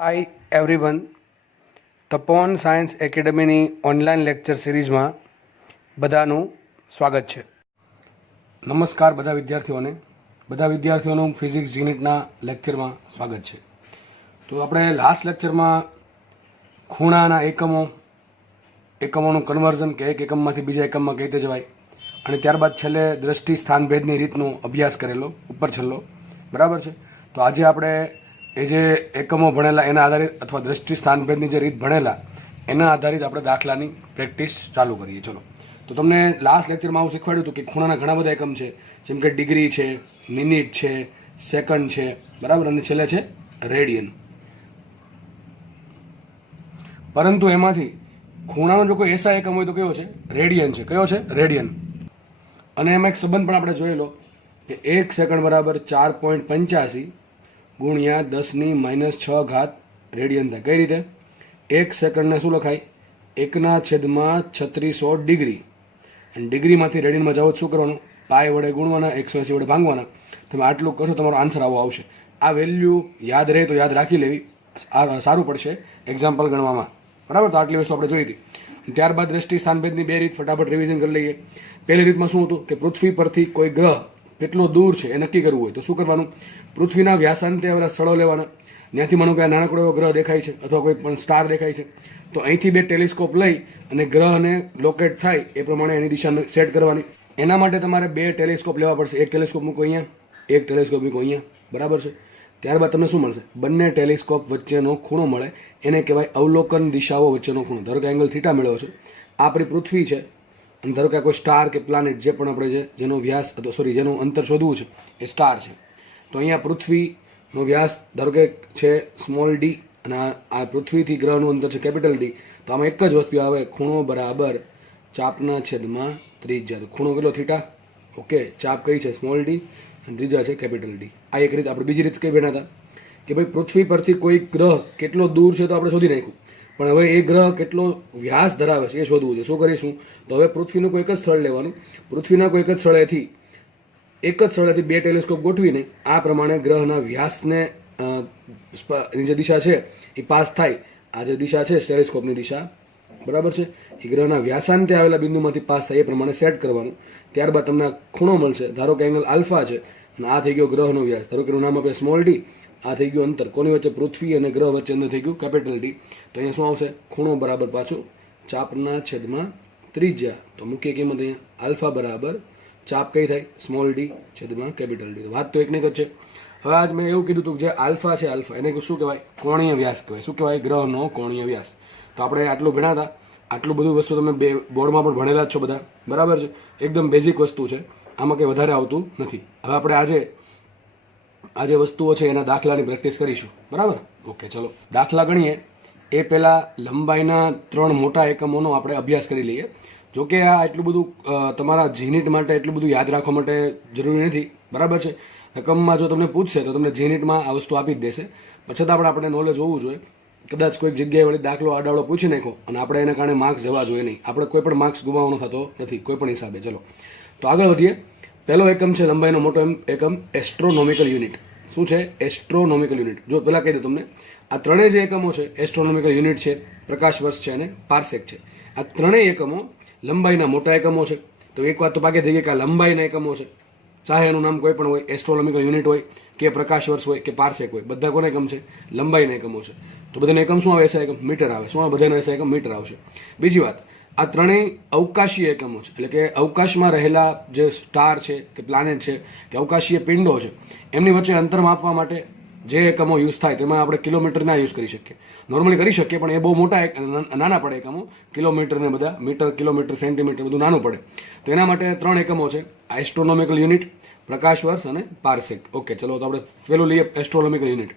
Hi everyone, તપોવન science એકેડમીની online lecture સિરીઝમાં બધાનું સ્વાગત છે. નમસ્કાર બધા વિદ્યાર્થીઓનું ફિઝિક્સ યુનિટના લેક્ચરમાં સ્વાગત છે. તો આપણે લાસ્ટ લેક્ચરમાં ખૂણાના એકમોનું કન્વર્ઝન કે એક એકમમાંથી બીજા એકમમાં કઈ રીતે જવાય અને ત્યારબાદ છેલ્લે દ્રષ્ટિ સ્થાનભેદની રીતનો અભ્યાસ કરેલો ઉપર છેલ્લો, બરાબર છે. તો આજે આપણે એ જે એકમો ભણેલા એના આધારિત અથવા દ્રષ્ટિ સ્થાનભેદની જે રીત ભણેલા એના આધારિત આપણે દાખલાની પ્રેક્ટિસ ચાલુ કરીએ. ચલો, તો તમને લાસ્ટ લેક્ચરમાં હું શીખવાડ્યું હતું કે ખૂણાના ઘણા બધા એકમ છે, જેમ કે ડિગ્રી છે, મિનિટ છે, સેકન્ડ છે, બરાબર, અને છેલ્લે છે રેડિયન. પરંતુ એમાંથી ખૂણાનો જો કોઈ એસા એકમ હોય તો કયો છે? રેડિયન છે. કયો છે? રેડિયન. અને એમાં એક સંબંધ પણ આપણે જોયેલો કે 1 સેકન્ડ બરાબર 4.85 ગુણ્યા 10⁻⁶ રેડિયન થાય. કઈ રીતે? 1 સેકન્ડને શું લખાય? 1/3600 ડિગ્રી. અને ડિગ્રીમાંથી રેડિયનમાં જાવ શું કરવાનું? પાય વડે ગુણવાના, 180 વડે ભાંગવાના. તમે આટલું કરશો તમારો આન્સર આવો આવશે. આ વેલ્યુ યાદ રહે તો યાદ રાખી લેવી, સારું પડશે એક્ઝામ્પલ ગણવામાં, બરાબર. તો આટલી વસ્તુ આપણે જોઈ હતી. ત્યારબાદ દ્રષ્ટિ સ્થાનભેદની બે રીત ફટાફટ રિવિઝન કરી લઈએ. પહેલી રીતમાં શું હતું કે પૃથ્વી પરથી કોઈ ગ્રહ કેટલો દૂર છે એ નક્કી કરવું હોય તો શું કરવાનું? પૃથ્વીના વ્યાસાંતે આવેલા સ્થળો લેવાના. ત્યાંથી માનો કે આ નાનકડો એવો ગ્રહ દેખાય છે અથવા કોઈ પણ સ્ટાર દેખાય છે, તો અહીંથી બે ટેલિસ્કોપ લઈ અને ગ્રહને લોકેટ થાય એ પ્રમાણે એની દિશા સેટ કરવાની. એના માટે તમારે બે ટેલિસ્કોપ લેવા પડશે. એક ટેલિસ્કોપ મૂકો અહીંયા, એક ટેલિસ્કોપ મૂકો અહીંયા, બરાબર છે. ત્યારબાદ તમને શું મળશે? બંને ટેલિસ્કોપ વચ્ચેનો ખૂણો મળે, એને કહેવાય અવલોકન દિશાઓ વચ્ચેનો ખૂણો. ધારો કે એંગલ થીટા મેળવ્યો છે, આ આપણી પૃથ્વી છે, અને ધારો કે કોઈ સ્ટાર કે પ્લાનેટ જે પણ આપણે છે જેનો વ્યાસ જેનું અંતર શોધવું છે એ સ્ટાર છે. તો અહીંયા પૃથ્વીનો વ્યાસ ધારો કે છે સ્મોલ ડી અને આ પૃથ્વીથી ગ્રહનું અંતર છે કેપિટલ ડી. તો આમાં એક જ વસ્તુ આવે, ખૂણો બરાબર ચાપના છેદમાં ત્રિજ્યા. તો ખૂણો કેટલો? થીટા. ઓકે, ચાપ કઈ છે? સ્મોલ ડી, અને ત્રિજ્યા છે કેપિટલ ડી. આ એક રીત. આપણે બીજી રીત કઈ ભણ્યા હતા કે ભાઈ પૃથ્વી પરથી કોઈ ગ્રહ કેટલો દૂર છે તો આપણે શોધી નાખ્યું, પણ હવે એ ગ્રહ કેટલો વ્યાસ ધરાવે છે એ શોધવું છે. શું કરીશું? તો હવે પૃથ્વીનું કોઈ એક જ સ્થળ લેવાનું. પૃથ્વીના કોઈ એક જ સ્થળેથી બે ટેલિસ્કોપ ગોઠવીને આ પ્રમાણે ગ્રહના વ્યાસને ની જે દિશા છે એ પાસ થાય. આ જે દિશા છે ટેલિસ્કોપની દિશા, બરાબર છે, એ ગ્રહના વ્યાસાંતે આવેલા બિંદુમાંથી પાસ થાય એ પ્રમાણે સેટ કરવાનું. ત્યારબાદ તમને ખૂણો મળશે. ધારો કે એંગલ આલ્ફા છે અને આ થઈ ગયો ગ્રહનો વ્યાસ. ધારો કે એનું નામ આપણે સ્મોલ ડી. આ થઈ ગયું અંતર કોની વચ્ચે? પૃથ્વી અને ગ્રહ વચ્ચે અંદર થઈ ગયું કેપિટલ ડી. તો અહીંયા શું આવશે? ખૂણો બરાબર પાછું ચાપના છેદમાં ત્રિજ્યા. તો મુખ્ય કિંમત અહીંયા આલ્ફા બરાબર ચાપ કઈ થાય? સ્મોલ ડી છેદમાં કેપિટલ ડી. તો વાત તો એકને જ છે. હવે આજ મેં એવું કીધું હતું કે જે આલ્ફા છે, આલ્ફા એને શું કહેવાય? કોણીય વ્યાસ કહેવાય. શું કહેવાય? ગ્રહનો કોણીય વ્યાસ. તો આપણે આટલું ભણ્યા હતા. આટલું બધું વસ્તુ તમે બોર્ડમાં પણ ભણેલા જ છો બધા, બરાબર છે. એકદમ બેઝિક વસ્તુ છે, આમાં કંઈ વધારે આવતું નથી. હવે આપણે આ જે વસ્તુઓ છે એના દાખલાની પ્રેક્ટિસ કરીશું, બરાબર. ઓકે, ચલો દાખલા ગણીએ એ પહેલાં લંબાઈના 3 મોટા એકમોનો આપણે અભ્યાસ કરી લઈએ. જોકે આ એટલું બધું તમારા જીનિટ માટે એટલું બધું યાદ રાખવા માટે જરૂરી નથી, બરાબર છે. રકમમાં જો તમને પૂછશે તો તમને જીનિટમાં આ વસ્તુ આપી જ દેશે, પછી પણ આપણે નોલેજ હોવું જોઈએ. કદાચ કોઈક જગ્યાએ વળી દાખલો આડાવડો પૂછી નાખો અને આપણે એના કારણે માર્ક્સ જવા જોઈએ નહીં. આપણે કોઈ પણ માર્ક્સ ગુમાવવાનો થતો નથી કોઈ પણ હિસાબે. ચલો તો આગળ વધીએ. પહેલો એકમ છે લંબાઈનો મોટો એકમ એસ્ટ્રોનોમિકલ યુનિટ. શું છે? Astronomical unit. જો પહેલાં કહી દઉં તમને, આ ત્રણેય જે એકમો છે એસ્ટ્રોનોમિકલ યુનિટ છે, પ્રકાશ વર્ષ છે અને પાર્સેક છે. આ ત્રણેય એકમો લંબાઈના મોટા એકમો છે. તો એક વાત તો પાકે થઈ ગઈ કે આ લંબાઈના એકમો છે, ચાહે એનું નામ કોઈ પણ હોય, એસ્ટ્રોનોમિકલ યુનિટ હોય કે પ્રકાશ વર્ષ હોય કે પાર્સેક હોય, બધા કોના એકમ છે? લંબાઈના એકમો છે. તો બધાનો એકમ શું આવે? એસા એકમ મીટર આવે. શું આવે? બધાનો એસા એકમ મીટર આવશે. બીજી વાત, આ ત્રણેય અવકાશીય એકમો છે, એટલે કે અવકાશમાં રહેલા જે સ્ટાર છે કે પ્લાનેટ છે કે અવકાશીય પિંડો છે એમની વચ્ચે અંતર માપવા માટે જે એકમો યુઝ થાય તેમાં આપણે કિલોમીટર ના યુઝ કરી શકીએ. નોર્મલી કરી શકીએ પણ એ બહુ મોટા નાના પડે એકમો. કિલોમીટર ને બધા મીટર, કિલોમીટર, સેન્ટીમીટર બધું નાનું પડે. તો એના માટે 3 એકમો છે, એસ્ટ્રોનોમિકલ યુનિટ, પ્રકાશ વર્ષ અને પાર્સેક. ઓકે, ચલો તો આપણે પેલું લઈએ એસ્ટ્રોનોમિકલ યુનિટ.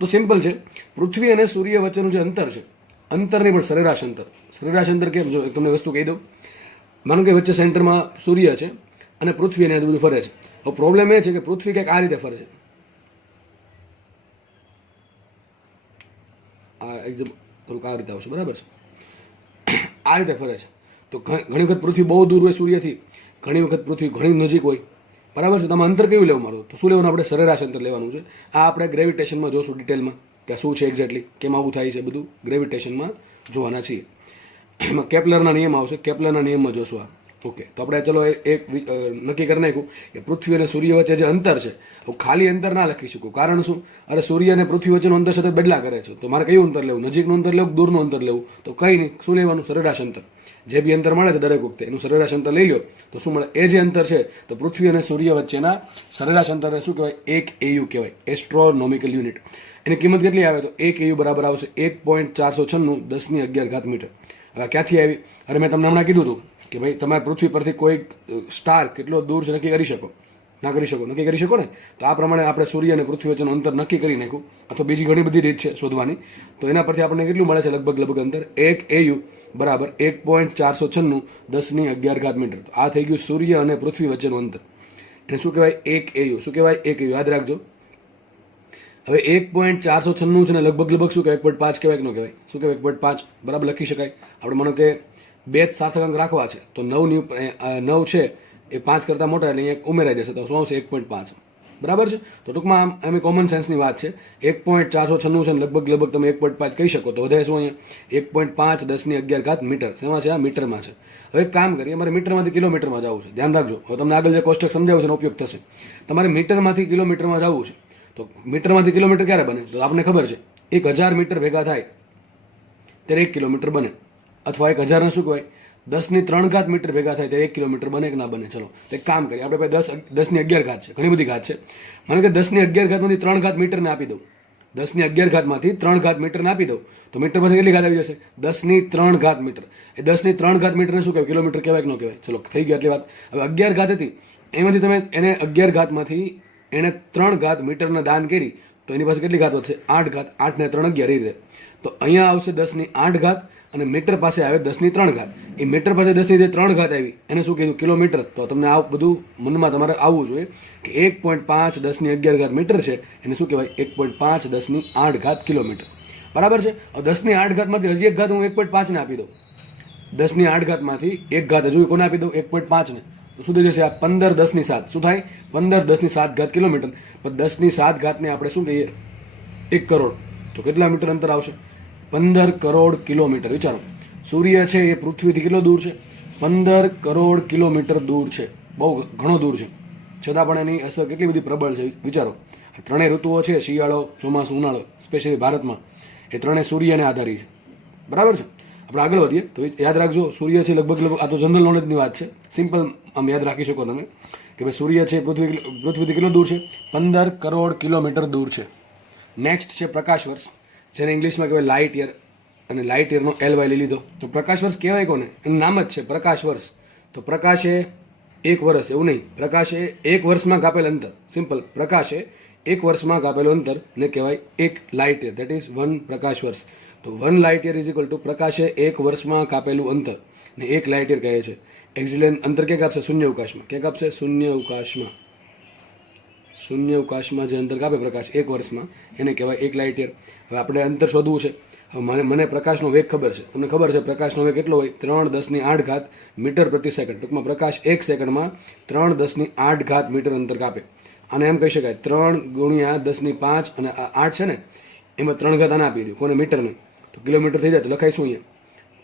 તો સિમ્પલ છે. પૃથ્વી અને સૂર્ય વચ્ચેનું જે અંતર છે, અંતર નહીં પણ સરેરાશ અંતર. સરેરાશ અંતર કેમ? જો તમને વસ્તુ કહી દઉં. માનો કે વચ્ચે સેન્ટરમાં સૂર્ય છે અને પૃથ્વી એને બધું ફરે છે. હવે પ્રોબ્લેમ એ છે કે પૃથ્વી કંઈક આ રીતે ફરે છે. આ એકદમ થોડુંક આ રીતે આવશે, બરાબર છે. આ રીતે ફરે છે. તો ઘણી વખત પૃથ્વી બહુ દૂર હોય સૂર્યથી, ઘણી વખત પૃથ્વી ઘણી નજીક હોય, બરાબર છે. તમે અંતર કેવું લેવું મારું? તો શું લેવાનું? આપણે સરેરાશ અંતર લેવાનું છે. આ આપણે ગ્રેવિટેશનમાં જોશું ડિટેલમાં, કે શું છે એક્ઝેક્ટલી, કેમ આવું થાય છે, બધું ગ્રેવિટેશનમાં જોવાના છીએ. એમાં કેપ્લરના નિયમ આવશે, કેપ્લરના નિયમમાં જોશું આ. ઓકે, તો આપણે ચલો એક નક્કી કરી નાખ્યું કે પૃથ્વી અને સૂર્ય વચ્ચે જે અંતર છે, હું ખાલી અંતર ના લખી શકું. કારણ શું? અરે સૂર્ય અને પૃથ્વી વચ્ચેનું અંતર સતત બદલા કરે છે, તો મારે કયું અંતર લેવું? નજીકનું અંતર લેવું, દૂરનું અંતર લેવું? તો કંઈ નહીં, શું લેવાનું? સરેરાશ અંતર. જે બી અંતર મળે છે દરેક વખતે એનું સરેરાશ અંતર લઈ લો તો શું મળે? એ જે અંતર છે તો પૃથ્વી અને સૂર્ય વચ્ચેના સરેરાશ અંતરને શું કહેવાય? 1 AU કહેવાય, એસ્ટ્રોનોમિકલ યુનિટ. એની કિંમત કેટલી આવે? તો 1 AU બરાબર આવશે 1.496 × 10⁻11 મીટર. હવે ક્યાંથી આવી? અરે મેં તમને હમણાં કીધું હતું કે ભાઈ તમે પૃથ્વી પરથી કોઈ સ્ટાર કેટલો દૂર છે નક્કી કરી શકો? ના કરી શકો? નક્કી કરી શકો ને? તો આ પ્રમાણે આપણે સૂર્ય અને પૃથ્વી વચ્ચેનું અંતર નક્કી કરી નાખ્યું, અથવા બીજી ઘણી બધી રીત છે શોધવાની. તો એના પરથી આપણને કેટલું મળે છે? લગભગ અંતર 1 AU બરાબર 1.496 × 10⁻11 મીટર. આ થઈ ગયું સૂર્ય અને પૃથ્વી વચ્ચેનું અંતર. એને શું કહેવાય? 1 AU. શું કહેવાય? 1 AU. યાદ રાખજો. હવે 1.496 છે ને લગભગ શું કહેવાય? 1.5 કહેવાય કે ન કહેવાય? શું કહેવાય? 1.5 બરાબર લખી શકાય. આપણે માનો કે 2 સાર્થક અંક રાખવા છે તો 9 છે એ 5 કરતાં મોટા, એટલે અહીંયા ઉમેરાઈ જશે, તો શું આવશે? 1.5. બરાબર છે. તો ટૂંકમાં એમ કોમન સેન્સની વાત છે. 1.496 છે ને લગભગ તમે 1.5 કહી શકો, તો વધારે શું અહીંયા 1.5 × 10⁻11 મીટર. શેમાં છે? આ મીટરમાં છે. હવે એક કામ કરીએ, અમારે મીટરમાંથી કિલોમીટરમાં જવું છે. ધ્યાન રાખજો, હવે તમને આગળ જે કોષ્ટક સમજાવું છે એનો ઉપયોગ થશે. તમારે મીટરમાંથી કિલોમીટરમાં જવું છે, તો મીટરમાંથી કિલોમીટર ક્યારે બને? તો આપણને ખબર છે 1000 મીટર ભેગા થાય ત્યારે 1 કિલોમીટર બને, અથવા 1000 શું કહેવાય? 10⁻³ મીટર ભેગા થાય ત્યારે 1 કિલોમીટર બને કે ના બને? ચલો એક કામ કરીએ, આપણે પાસે 10⁻11 છે, ઘણી બધી ઘાત છે. મને કે 10⁻11 માંથી 3 મીટરને આપી દઉં, 10⁻11 માંથી 3 મીટરને આપી દઉં, તો મીટર પાસે કેટલી ઘાત આવી જશે? 10⁻³ મીટર. એ 10⁻³ મીટરને શું કહેવાય? કિલોમીટર કહેવાય કે ન કહેવાય? ચલો થઈ ગઈ આટલી વાત. હવે 11 ઘાત હતી, એમાંથી તમે એને 11 ઘાતમાંથી એને 3 મીટરના દાન કરી તો એની પાસે કેટલી ઘાત વધશે? 8 ઘાત. 8 ને 3 11 એ રીતે. તો અહીંયા આવશે 10⁸ અને મીટર પાસે આવે 10⁻³ એ મીટર પાસે 10⁻³ આવી, એને શું કીધું? કિલોમીટર. તો તમને આ બધું મનમાં તમારે આવવું જોઈએ કે 1.5 10⁻11 મીટર છે, એને શું કહેવાય? 1.5 10⁸ કિલોમીટર. બરાબર છે. હવે 10⁻8 માંથી હજી એક ઘાત હું 1.5 ને આપી દઉં, 10⁻8 માંથી એક ઘાત હજુ કોને આપી દઉં? 1.5 ને. તો શું થઈ જશે? આ 15 10�7. શું થાય? 15 10�7 કિલોમીટર. પણ 10�7 ને આપણે શું કહીએ? 1 કરોડ. તો કેટલા મીટર અંતર આવશે? 15 કરોડ કિલોમીટર. વિચારો, સૂર્ય છે એ પૃથ્વીથી કેટલો દૂર છે? 15 કરોડ કિલોમીટર દૂર છે. બહુ ઘણો દૂર છે, છતાં પણ એની અસર કેટલી બધી પ્રબળ છે. વિચારો, આ ત્રણેય ઋતુઓ છે, શિયાળો, ચોમાસું, ઉનાળો, સ્પેશિયલી ભારતમાં, એ ત્રણેય સૂર્યને આધારિત છે. બરાબર છે. આપણે આગળ વધીએ તો યાદ રાખજો, સૂર્ય છે લગભગ આ તો જનરલ નોલેજની વાત છે, સિમ્પલ આમ યાદ રાખી શકો તમે કે ભાઈ સૂર્ય છે પૃથ્વીથી કેટલો દૂર છે? 15 કરોડ કિલોમીટર દૂર છે. નેક્સ્ટ છે પ્રકાશ વર્ષ, જેને ઇંગ્લિશમાં કહેવાય લાઇટ યર, અને લાઇટ યરનો LY લઈ લીધો. તો પ્રકાશ વર્ષ કહેવાય કોને? એનું નામ જ છે પ્રકાશ વર્ષ. તો પ્રકાશ એ 1 વર્ષ, એવું નહીં, પ્રકાશ એ 1 વર્ષમાં કાપેલ અંતર. સિમ્પલ, પ્રકાશ એ 1 વર્ષમાં કાપેલું અંતર ને કહેવાય 1 લાઇટ યર, દેટ ઇઝ 1 પ્રકાશ વર્ષ. તો 1 light year is equal to પ્રકાશે 1 વર્ષમાં કાપેલું અંતર ને 1 લાઇટ યર કહે છે. એક્ઝિલેન અંતર ક્યાં કાપશે? શૂન્ય અવકાશમાં. ક્યાં કાપશે? શૂન્ય અવકાશમાં. શૂન્ય અવકાશમાં જે અંતર કાપે પ્રકાશ 1 વર્ષમાં એને કહેવાય 1 લાઇટ યર. હવે આપણે અંતર શોધવું છે. હવે મને પ્રકાશનો વેગ ખબર છે, તમને ખબર છે પ્રકાશનો વેગ કેટલો હોય? 3 × 10⁸ મીટર પ્રતિ સેકન્ડ. ટૂંકમાં પ્રકાશ 1 સેકન્ડમાં 3 × 10⁸ મીટર અંતર કાપે. અને એમ કહી શકાય 3 × 10⁵ અને 8 છે ને, એમાં 3 ઘાત આને આપી દઉં, કોને? મીટરને. તો કિલોમીટર થઈ જાય. તો લખાય શું અહીંયા?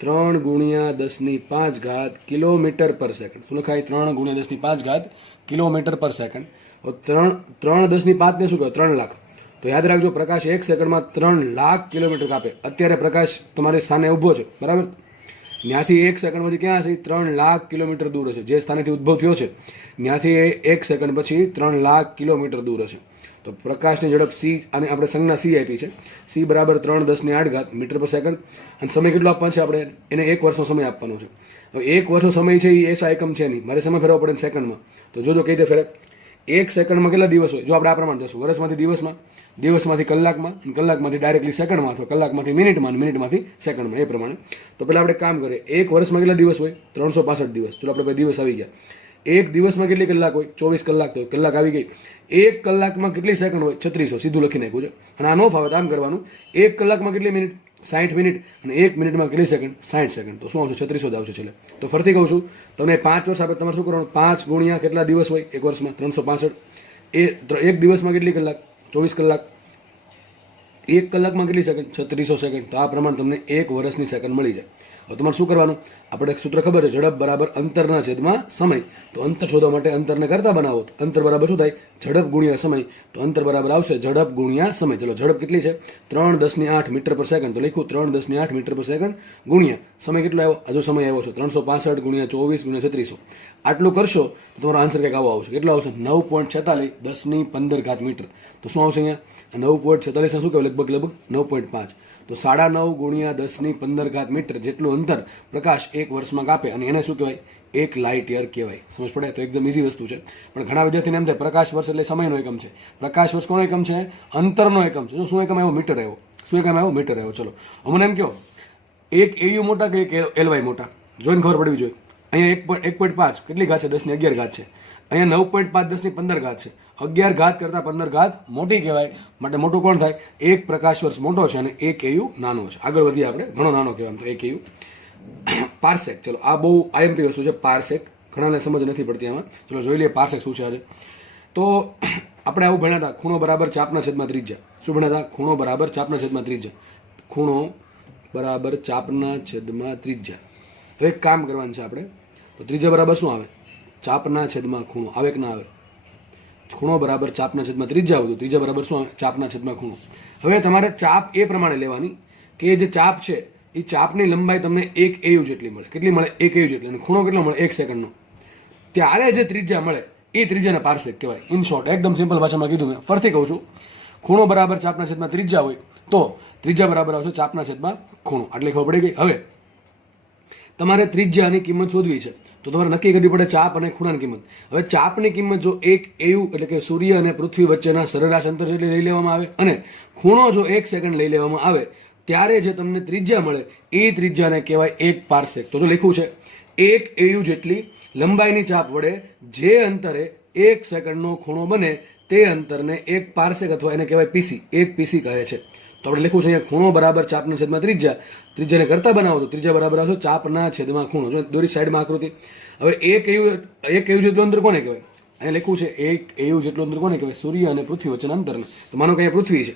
3 × 10⁵ કિલોમીટર પર સેકન્ડ. શું લખાય? 3 × 10⁵ કિલોમીટર પર સેકન્ડ. 3 10⁵ ને શું કહેવાય? 3 લાખ. તો યાદ રાખજો, પ્રકાશ 1 સેકન્ડમાં 3 લાખ કિલોમીટર કાપે. અત્યારે પ્રકાશ તમારી સામે ઊભો છે, બરાબર? ત્યાંથી 1 સેકન્ડ પછી ક્યાં હશે? 3 લાખ કિલોમીટર દૂર હશે. જે સ્થાનેથી ઉદ્ભવ થયો છે ત્યાંથી 1 સેકન્ડ પછી 3 લાખ કિલોમીટર દૂર હશે. તો પ્રકાશની ઝડપ c, અને આપણે સંજ્ઞા c આપી છે, c બરાબર 3 × 10⁸ મીટર પર સેકન્ડ. અને સમય કેટલો આપવાનો છે? આપણે એને 1 વર્ષનો સમય આપવાનો છે. હવે 1 વર્ષનો સમય છે એ એસા એકમ છે નહીં, મારે સમય ફેરવવો પડે સેકન્ડમાં. તો જોજો કઈ રીતે ફેરે. 1 સેકન્ડમાં કેટલા દિવસ હોય? જો આપણે આ પ્રમાણે જશું, વર્ષમાંથી દિવસમાં, દિવસમાંથી કલાકમાં, કલાકમાંથી ડાયરેક્ટલી સેકન્ડમાં, અથવા કલાકમાંથી મિનિટમાં, મિનિટમાંથી સેકન્ડમાં, એ પ્રમાણે. તો પહેલાં આપણે કામ કરીએ. 1 વર્ષમાં કેટલા દિવસ હોય? 365 દિવસ. ચલો આપણે દિવસ આવી ગયા. 1 દિવસમાં કેટલી કલાક હોય? 24 કલાક. તો કલાક આવી ગઈ. 1 કલાકમાં કેટલી સેકન્ડ હોય? 3600. સીધું લખી નાખ્યું છે. અને આ ન ફાવે તો આમ કરવાનું, 1 કલાકમાં કેટલી મિનિટ? 60 મિનિટ. અને 1 મિનિટમાં કેટલી સેકન્ડ? 60 સેકન્ડ. તો શું આવશે? 3600 જ આવશે છેલ્લે. તો ફરીથી કહું છું, તમને 5 વર્ષ આપે, તમારે શું કરવાનું? 5 × કેટલા દિવસ હોય 1 વર્ષમાં? 365. એ 1 દિવસમાં કેટલી કલાક? 24 કલાક. 1 કલાકમાં કેટલી સેકન્ડ? 3600 સેકન્ડ. તો આ પ્રમાણે તમને 1 વર્ષની સેકન્ડ મળી જાય. હવે તમારે શું કરવાનું? આપણે એક સૂત્ર ખબર છે, ઝડપ બરાબર અંતરના છેદમાં સમય. તો અંતર શોધવા માટે અંતરને કરતા બનાવો. તો અંતર બરાબર શું થાય? ઝડપ ગુણ્યા સમય. તો અંતર બરાબર આવશે ઝડપ ગુણ્યા સમય. ચલો, ઝડપ કેટલી છે? 3×10⁸ મીટર પર સેકન્ડ. તો લખ્યું 3×10⁸ મીટર પર સેકન્ડ ગુણ્યા સમય કેટલો આવ્યો? હજુ સમય આવ્યો છે 365 × 24 × 3600. આટલું કરશો તો તમારો આન્સર કંઈક આવો આવશે. કેટલો આવશે? 9.46 10⁻15 મીટર. તો શું આવશે અહીંયા? 9.46 શું કહેવાય? લગભગ 9.5. તો 9.5 ગુણ્યા 10⁻15 મીટર જેટલું અંતર પ્રકાશ 1 વર્ષમાં કાપે, અને એને શું કહેવાય? 1 લાઇટ યર કહેવાય. સમજ પડે? તો એકદમ ઇઝી વસ્તુ છે. પણ ઘણા વિદ્યાર્થીને એમ થાય પ્રકાશ વર્ષ એટલે સમયનો એકમ છે. પ્રકાશ વર્ષ કોનો એકમ છે? અંતરનો એકમ છે. જો શું એકમ આવ્યો? મીટર આવ્યો. શું એકમ આવ્યો? મીટર આવ્યો. ચલો, અમને એમ કહો, એક એયુ મોટા કે એક એલવાય મોટા? જોઈને ખબર પડવી જોઈએ. અહીંયા 1.5 કેટલી ઘાત છે? 10⁻11 ઘાત છે. અહીંયા 9.5 10⁻15 છે. 11 ઘાત કરતાં 15 ઘાત મોટી કહેવાય. માટે મોટું કોણ થાય? એક પ્રકાશ વર્ષ મોટો છે અને એક એયુ નાનો છે. આગળ વધીએ આપણે. ઘણો નાનો કહેવાય તો એક એયુ. પાર્સેક. ચલો, આ બહુ આઈએમપી વસ્તુ છે. પાર્સેક ઘણાને સમજ નથી પડતી આમાં. ચલો જોઈ લઈએ પાર્સેક શું છે આજે. તો આપણે આવું ભણ્યા હતા, ખૂણો બરાબર ચાપના છેદમાં ત્રિજ્યા. શું ભણ્યા હતા? ખૂણો બરાબર ચાપના છેદમાં ત્રિજ્યા. ખૂણો બરાબર ચાપના છેદમાં ત્રિજ્યા. હવે એક કામ કરવાનું છે આપણે. તો ત્રિજ્યા બરાબર શું આવે? ચાપના છેદમાં ખૂણો. આવે કે ના આવે? ખૂણો બરાબર ચાપના છેદમાં ત્રિજ્યા આવતું. ત્રિજ્યા બરાબર શું આવે? ચાપના છેદમાં ખૂણો. હવે તમારે ચાપ એ પ્રમાણે લેવાની કે જે ચાપ છે એ ચાપની લંબાઈ તમને 1 એયુ જેટલી મળે. કેટલી મળે? 1 એયુ જેટલી. અને ખૂણો કેટલો મળે? 1 સેકન્ડનો. ત્યારે જે ત્રિજ્યા મળે એ ત્રિજ્યાને પાર્સેક કહેવાય. ઇન શોર્ટ, એકદમ સિમ્પલ ભાષામાં કીધું મેં. ફરીથી કહું છું, ખૂણો બરાબર ચાપના છેદમાં ત્રિજ્યા હોય તો ત્રિજ્યા બરાબર આવશે ચાપના છેદમાં ખૂણો. આટલી ખબર પડી ગઈ. હવે તમારે ત્રિજ્યાની કિંમત શોધવી છે તો તમારે નક્કી કરવી પડે ચાપ અને ખૂણાની કિંમત. હવે ચાપની કિંમત જો 1 એયુ એટલે કે સૂર્ય અને પૃથ્વી વચ્ચેના સરેરાશ અંતર જેટલી લઈ લેવામાં આવે અને ખૂણો જો 1 સેકન્ડ લઈ લેવામાં આવે ત્યારે જે તમને ત્રિજ્યા મળે એ ત્રિજ્યાને કહેવાય 1 પાર્સેક. તો જો લખ્યું છે 1 એયુ જેટલી લંબાઈની ચાપ વડે જે અંતરે 1 સેકન્ડનો ખૂણો બને તે અંતરને 1 પાર્સેક અથવા એને કહેવાય પીસી. 1 પીસી કહે છે. તો આપણે લખ્યું છે અહીંયા ખૂણો બરાબર ચાપના છેદમાં ત્રિજ્યા. ત્રિજ્યાને કરતા બનાવો તો ત્રિજ્યા બરાબર આવશે ચાપના છેદમાં ખૂણો. જો દોરી સાઈડમાં આકૃતિ. હવે 1 એયુ જેટલું અંતર કોને કહેવાય? અહીંયા લખ્યું છે 1 એયુ જેટલું અંતર કોને કહેવાય? સૂર્ય અને પૃથ્વી વચ્ચેના અંતરને. તો માનો કે અહીંયા પૃથ્વી છે,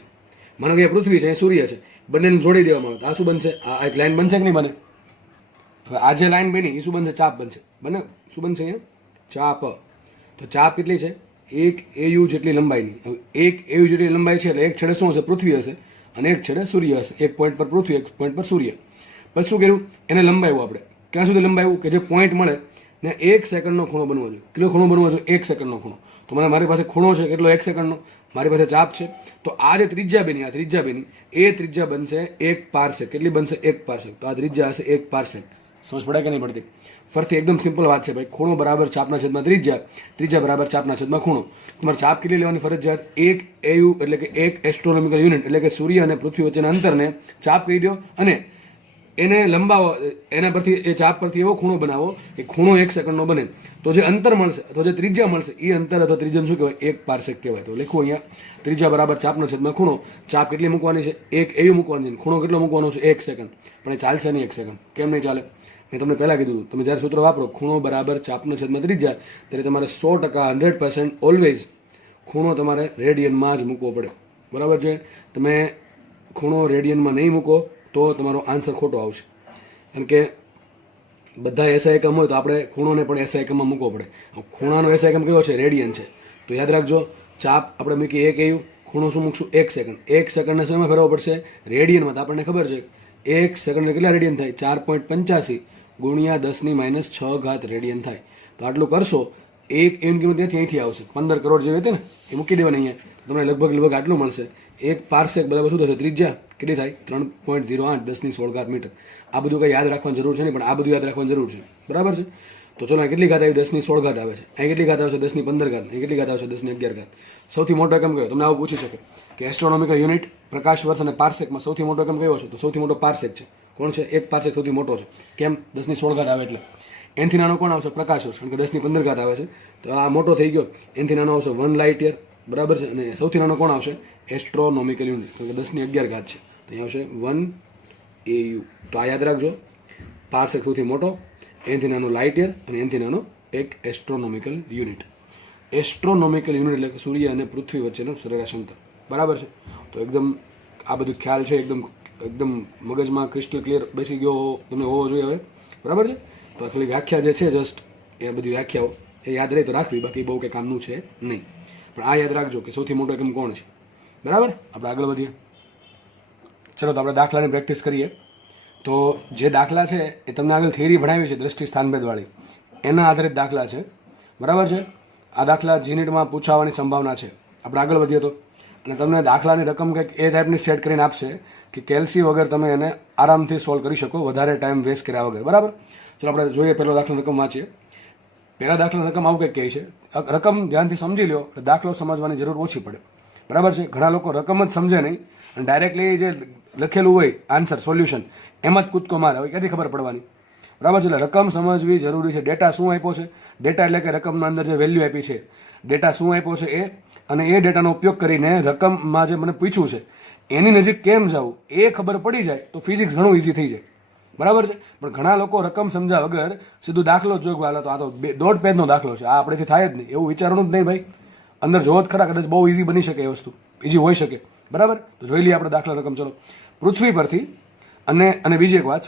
માનો કે અહીંયા પૃથ્વી છે, અહીંયા સૂર્ય છે. બંનેને જોડી દેવામાં આવે તો આ શું બનશે? આ એક લાઈન બનશે કે નહીં બને? હવે આ જે લાઈન બની એ શું બનશે? ચાપ બનશે. બને? શું બનશે અહીંયા? ચાપ. તો ચાપ કેટલી છે? 1 એયુ જેટલી લંબાઈની. હવે 1 એયુ જેટલી લંબાઈ છે એટલે એક છેડે શું હશે? પૃથ્વી હશે અને એક છેડે સૂર્ય હશે. એક પોઈન્ટ પર પૃથ્વી, એક પોઈન્ટ પર સૂર્ય. પછી શું કર્યું? એને લંબાવ્યું આપણે. ક્યાં સુધી લંબાવ્યું? કે જે પોઈન્ટ મળે ને 1 સેકન્ડનો ખૂણો બનવો જોઈએ. કેટલો ખૂણો બનવો જોઈએ? 1 સેકન્ડનો ખૂણો. તો મારી પાસે ખૂણો છે કેટલો? 1 સેકન્ડનો. મારી પાસે ચાપ છે. તો આ જે ત્રિજ્યા બની, આ ત્રિજ્યા બની એ ત્રિજ્યા બનશે 1 પાર્સેક. કેટલી બનશે? 1 પાર્સેક. તો આ ત્રિજ્યા હશે 1 પાર્સેક. સમજ પડે કે નહીં પડતી? ફરીથી એકદમ સિમ્પલ વાત છે ભાઈ. ખૂણો બરાબર ચાપના છેદમાં ત્રિજ્યા, ત્રિજ્યા બરાબર ચાપના છેદમાં ખૂણો. તમારે ચાપ કેટલી લેવાની ફરજિયાત? 1 એયુ એટલે કે 1 એસ્ટ્રોનોમિકલ યુનિટ એટલે કે સૂર્ય અને પૃથ્વી વચ્ચેના અંતરને ચાપ કહી દો અને એને લંબાવો. એના પરથી એ ચાપ પરથી એવો ખૂણો બનાવો કે ખૂણો 1 સેકન્ડનો બને. તો જે અંતર મળશે અથવા જે ત્રિજ્યા મળશે એ અંતર અથવા ત્રિજ્યાને શું કહેવાય? 1 પાર્સેક કહેવાય. તો લખો અહીંયા ત્રિજ્યા બરાબર ચાપના છેદમાં ખૂણો. ચાપ કેટલી મૂકવાની છે? 1 એયુ મૂકવાની છે. ખૂણો કેટલો મૂકવાનો છે? 1 સેકન્ડ. પણ એ ચાલશે નહીં 1 સેકન્ડ. કેમ નહીં ચાલે? મેં તમને પહેલાં કીધું હતું, તમે જ્યારે સૂત્ર વાપરો ખૂણો બરાબર ચાપના છેદમાં ત્રિજ્યા ત્યારે તમારે 100% 100% ઓલવેઝ ખૂણો તમારે રેડિયનમાં જ મૂકવો પડે. બરાબર છે? તમે ખૂણો રેડિયનમાં નહીં મૂકો તો તમારો આન્સર ખોટો આવશે. કારણ કે બધા એસઆઈ એકમ હોય તો આપણે ખૂણોને પણ એસઆઈ એકમમાં મૂકવો પડે. ખૂણાનો એસઆઈ એકમ કયો છે? રેડિયન છે. તો યાદ રાખજો, ચાપ આપણે મૂકી 1 એયુ, ખૂણો શું મૂકશું? 1 સેકન્ડ. 1 સેકન્ડને સમય ફેરવવો પડશે રેડિયનમાં. તો આપણને ખબર છે 1 સેકન્ડને કેટલા રેડિયન થાય? 4.85 ગુણ્યા 10⁻6 રેડિયન થાય. તો આટલું કરશો 1 એની કિંમત અહીંથી આવશે. 15 કરોડ જેવી હતી ને એ મૂકી દેવાની અહીંયા. તમને લગભગ આટલું મળશે. 1 પાર્સેક બરાબર શું થશે? ત્રિજ્યા કેટલી થાય? 3.08 10⁻16 મીટર. આ બધું કંઈ યાદ રાખવાની જરૂર છે નહીં, પણ આ બધું યાદ રાખવાની જરૂર છે. બરાબર છે? તો ચલો કેટલી ઘાત આવી? 10⁻16 આવે છે. અહીં કેટલી ઘાત આવશે? 10⁻15. અહીં કેટલી ઘાત આવશે? 10⁻11. સૌથી મોટો એકમ કયો? તમને આવું પૂછી શકે કે એસ્ટ્રોનોમિકલ યુનિટ, પ્રકાશ વર્ષ અને પાર્સેકમાં સૌથી મોટો એકમ કયો છે? તો સૌથી મોટો પાર્સેક છે. કોણ છે? 1 પાર્સેક સૌથી મોટો છે. કેમ? 10⁻16 આવે એટલે. એનથી નાનો કોણ આવશે? પ્રકાશ વર્ષ. કારણ કે 10⁻15 આવે છે. તો આ મોટો થઈ ગયો. એનથી નાનો આવશે 1 લાઇટ યર. બરાબર છે? અને સૌથી નાનો કોણ આવશે? Astronomical unit. કારણ કે 10⁻11 છે. તો અહીં આવશે 1 એયુ. તો આ યાદ રાખજો. પાર્સેક સૌથી મોટો, એનથી નાનો લાઇટ યર અને એનથી નાનો 1 એસ્ટ્રોનોમિકલ યુનિટ. એસ્ટ્રોનોમિકલ યુનિટ એટલે કે સૂર્ય અને પૃથ્વી વચ્ચેનું સરેરાશ અંતર. બરાબર છે? તો એકદમ આ બધું ખ્યાલ છે એકદમ એકદમ મગજમાં ક્રિસ્ટલ ક્લિયર બેસી ગયો તમને હોવો જોઈએ હવે, બરાબર છે? તો ખાલી વ્યાખ્યા જે છે જસ્ટ એ બધી વ્યાખ્યાઓ એ યાદ રહે તો રાખવી, બાકી બહુ કંઈ કામનું છે નહીં. પણ આ યાદ રાખજો કે સૌથી મોટો એકમ કોણ છે, બરાબર? આપણે આગળ વધીએ. ચલો તો આપણે દાખલાની પ્રેક્ટિસ કરીએ. તો જે દાખલા છે એ તમને આગળ થિયરી ભણાવી છે દ્રષ્ટિ સ્થાનભેદવાળી, એના આધારિત દાખલા છે, બરાબર છે? આ દાખલા જીનિટમાં પૂછાવાની સંભાવના છે. આપણે આગળ વધીએ તો, અને તમને દાખલાની રકમ કંઈક એ ટાઈપની સેટ કરીને આપશે કે કેલ્સી વગર તમે એને આરામથી સોલ્વ કરી શકો, વધારે ટાઈમ વેસ્ટ કર્યા વગર, બરાબર? ચલો આપણે જોઈએ પહેલો દાખલો રકમ વાંચીએ. પહેલા દાખલા રકમ આવું કંઈક કહે છે. રકમ ધ્યાનથી સમજી લો, દાખલો સમજવાની જરૂર ઓછી પડે, બરાબર છે? ઘણા લોકો રકમ જ સમજે નહીં અને ડાયરેક્ટલી જે લખેલું હોય આન્સર સોલ્યુશન એમાં જ કૂદકો મારે, હવે ક્યાંથી ખબર પડવાની, બરાબર છે? એટલે રકમ સમજવી જરૂરી છે. ડેટા શું આપ્યો છે, ડેટા એટલે કે રકમના અંદર જે વેલ્યુ આપી છે, ડેટા શું આપ્યો છે એ, અને એ ડેટાનો ઉપયોગ કરીને રકમમાં જે મને પૂછ્યું છે એની નજીક કેમ જવું એ ખબર પડી જાય તો ફિઝિક્સ ઘણું ઇઝી થઈ જાય, બરાબર છે? પણ ઘણા લોકો રકમ સમજ્યા વગર સીધું દાખલો જ જોઈ હાલો તો આ તો 1.5 પેજનો દાખલો છે, આ આપણેથી થાય જ નહીં એવું વિચારવાનું જ નહીં ભાઈ. અંદર જોવો જ ખરા, કદાચ બહુ ઇઝી બની શકે એ વસ્તુ, ઇઝી હોઈ શકે, બરાબર? તો જોઈ લઈએ આપણે દાખલા રકમ. ચલો, પૃથ્વી પરથી અને બીજી એક વાત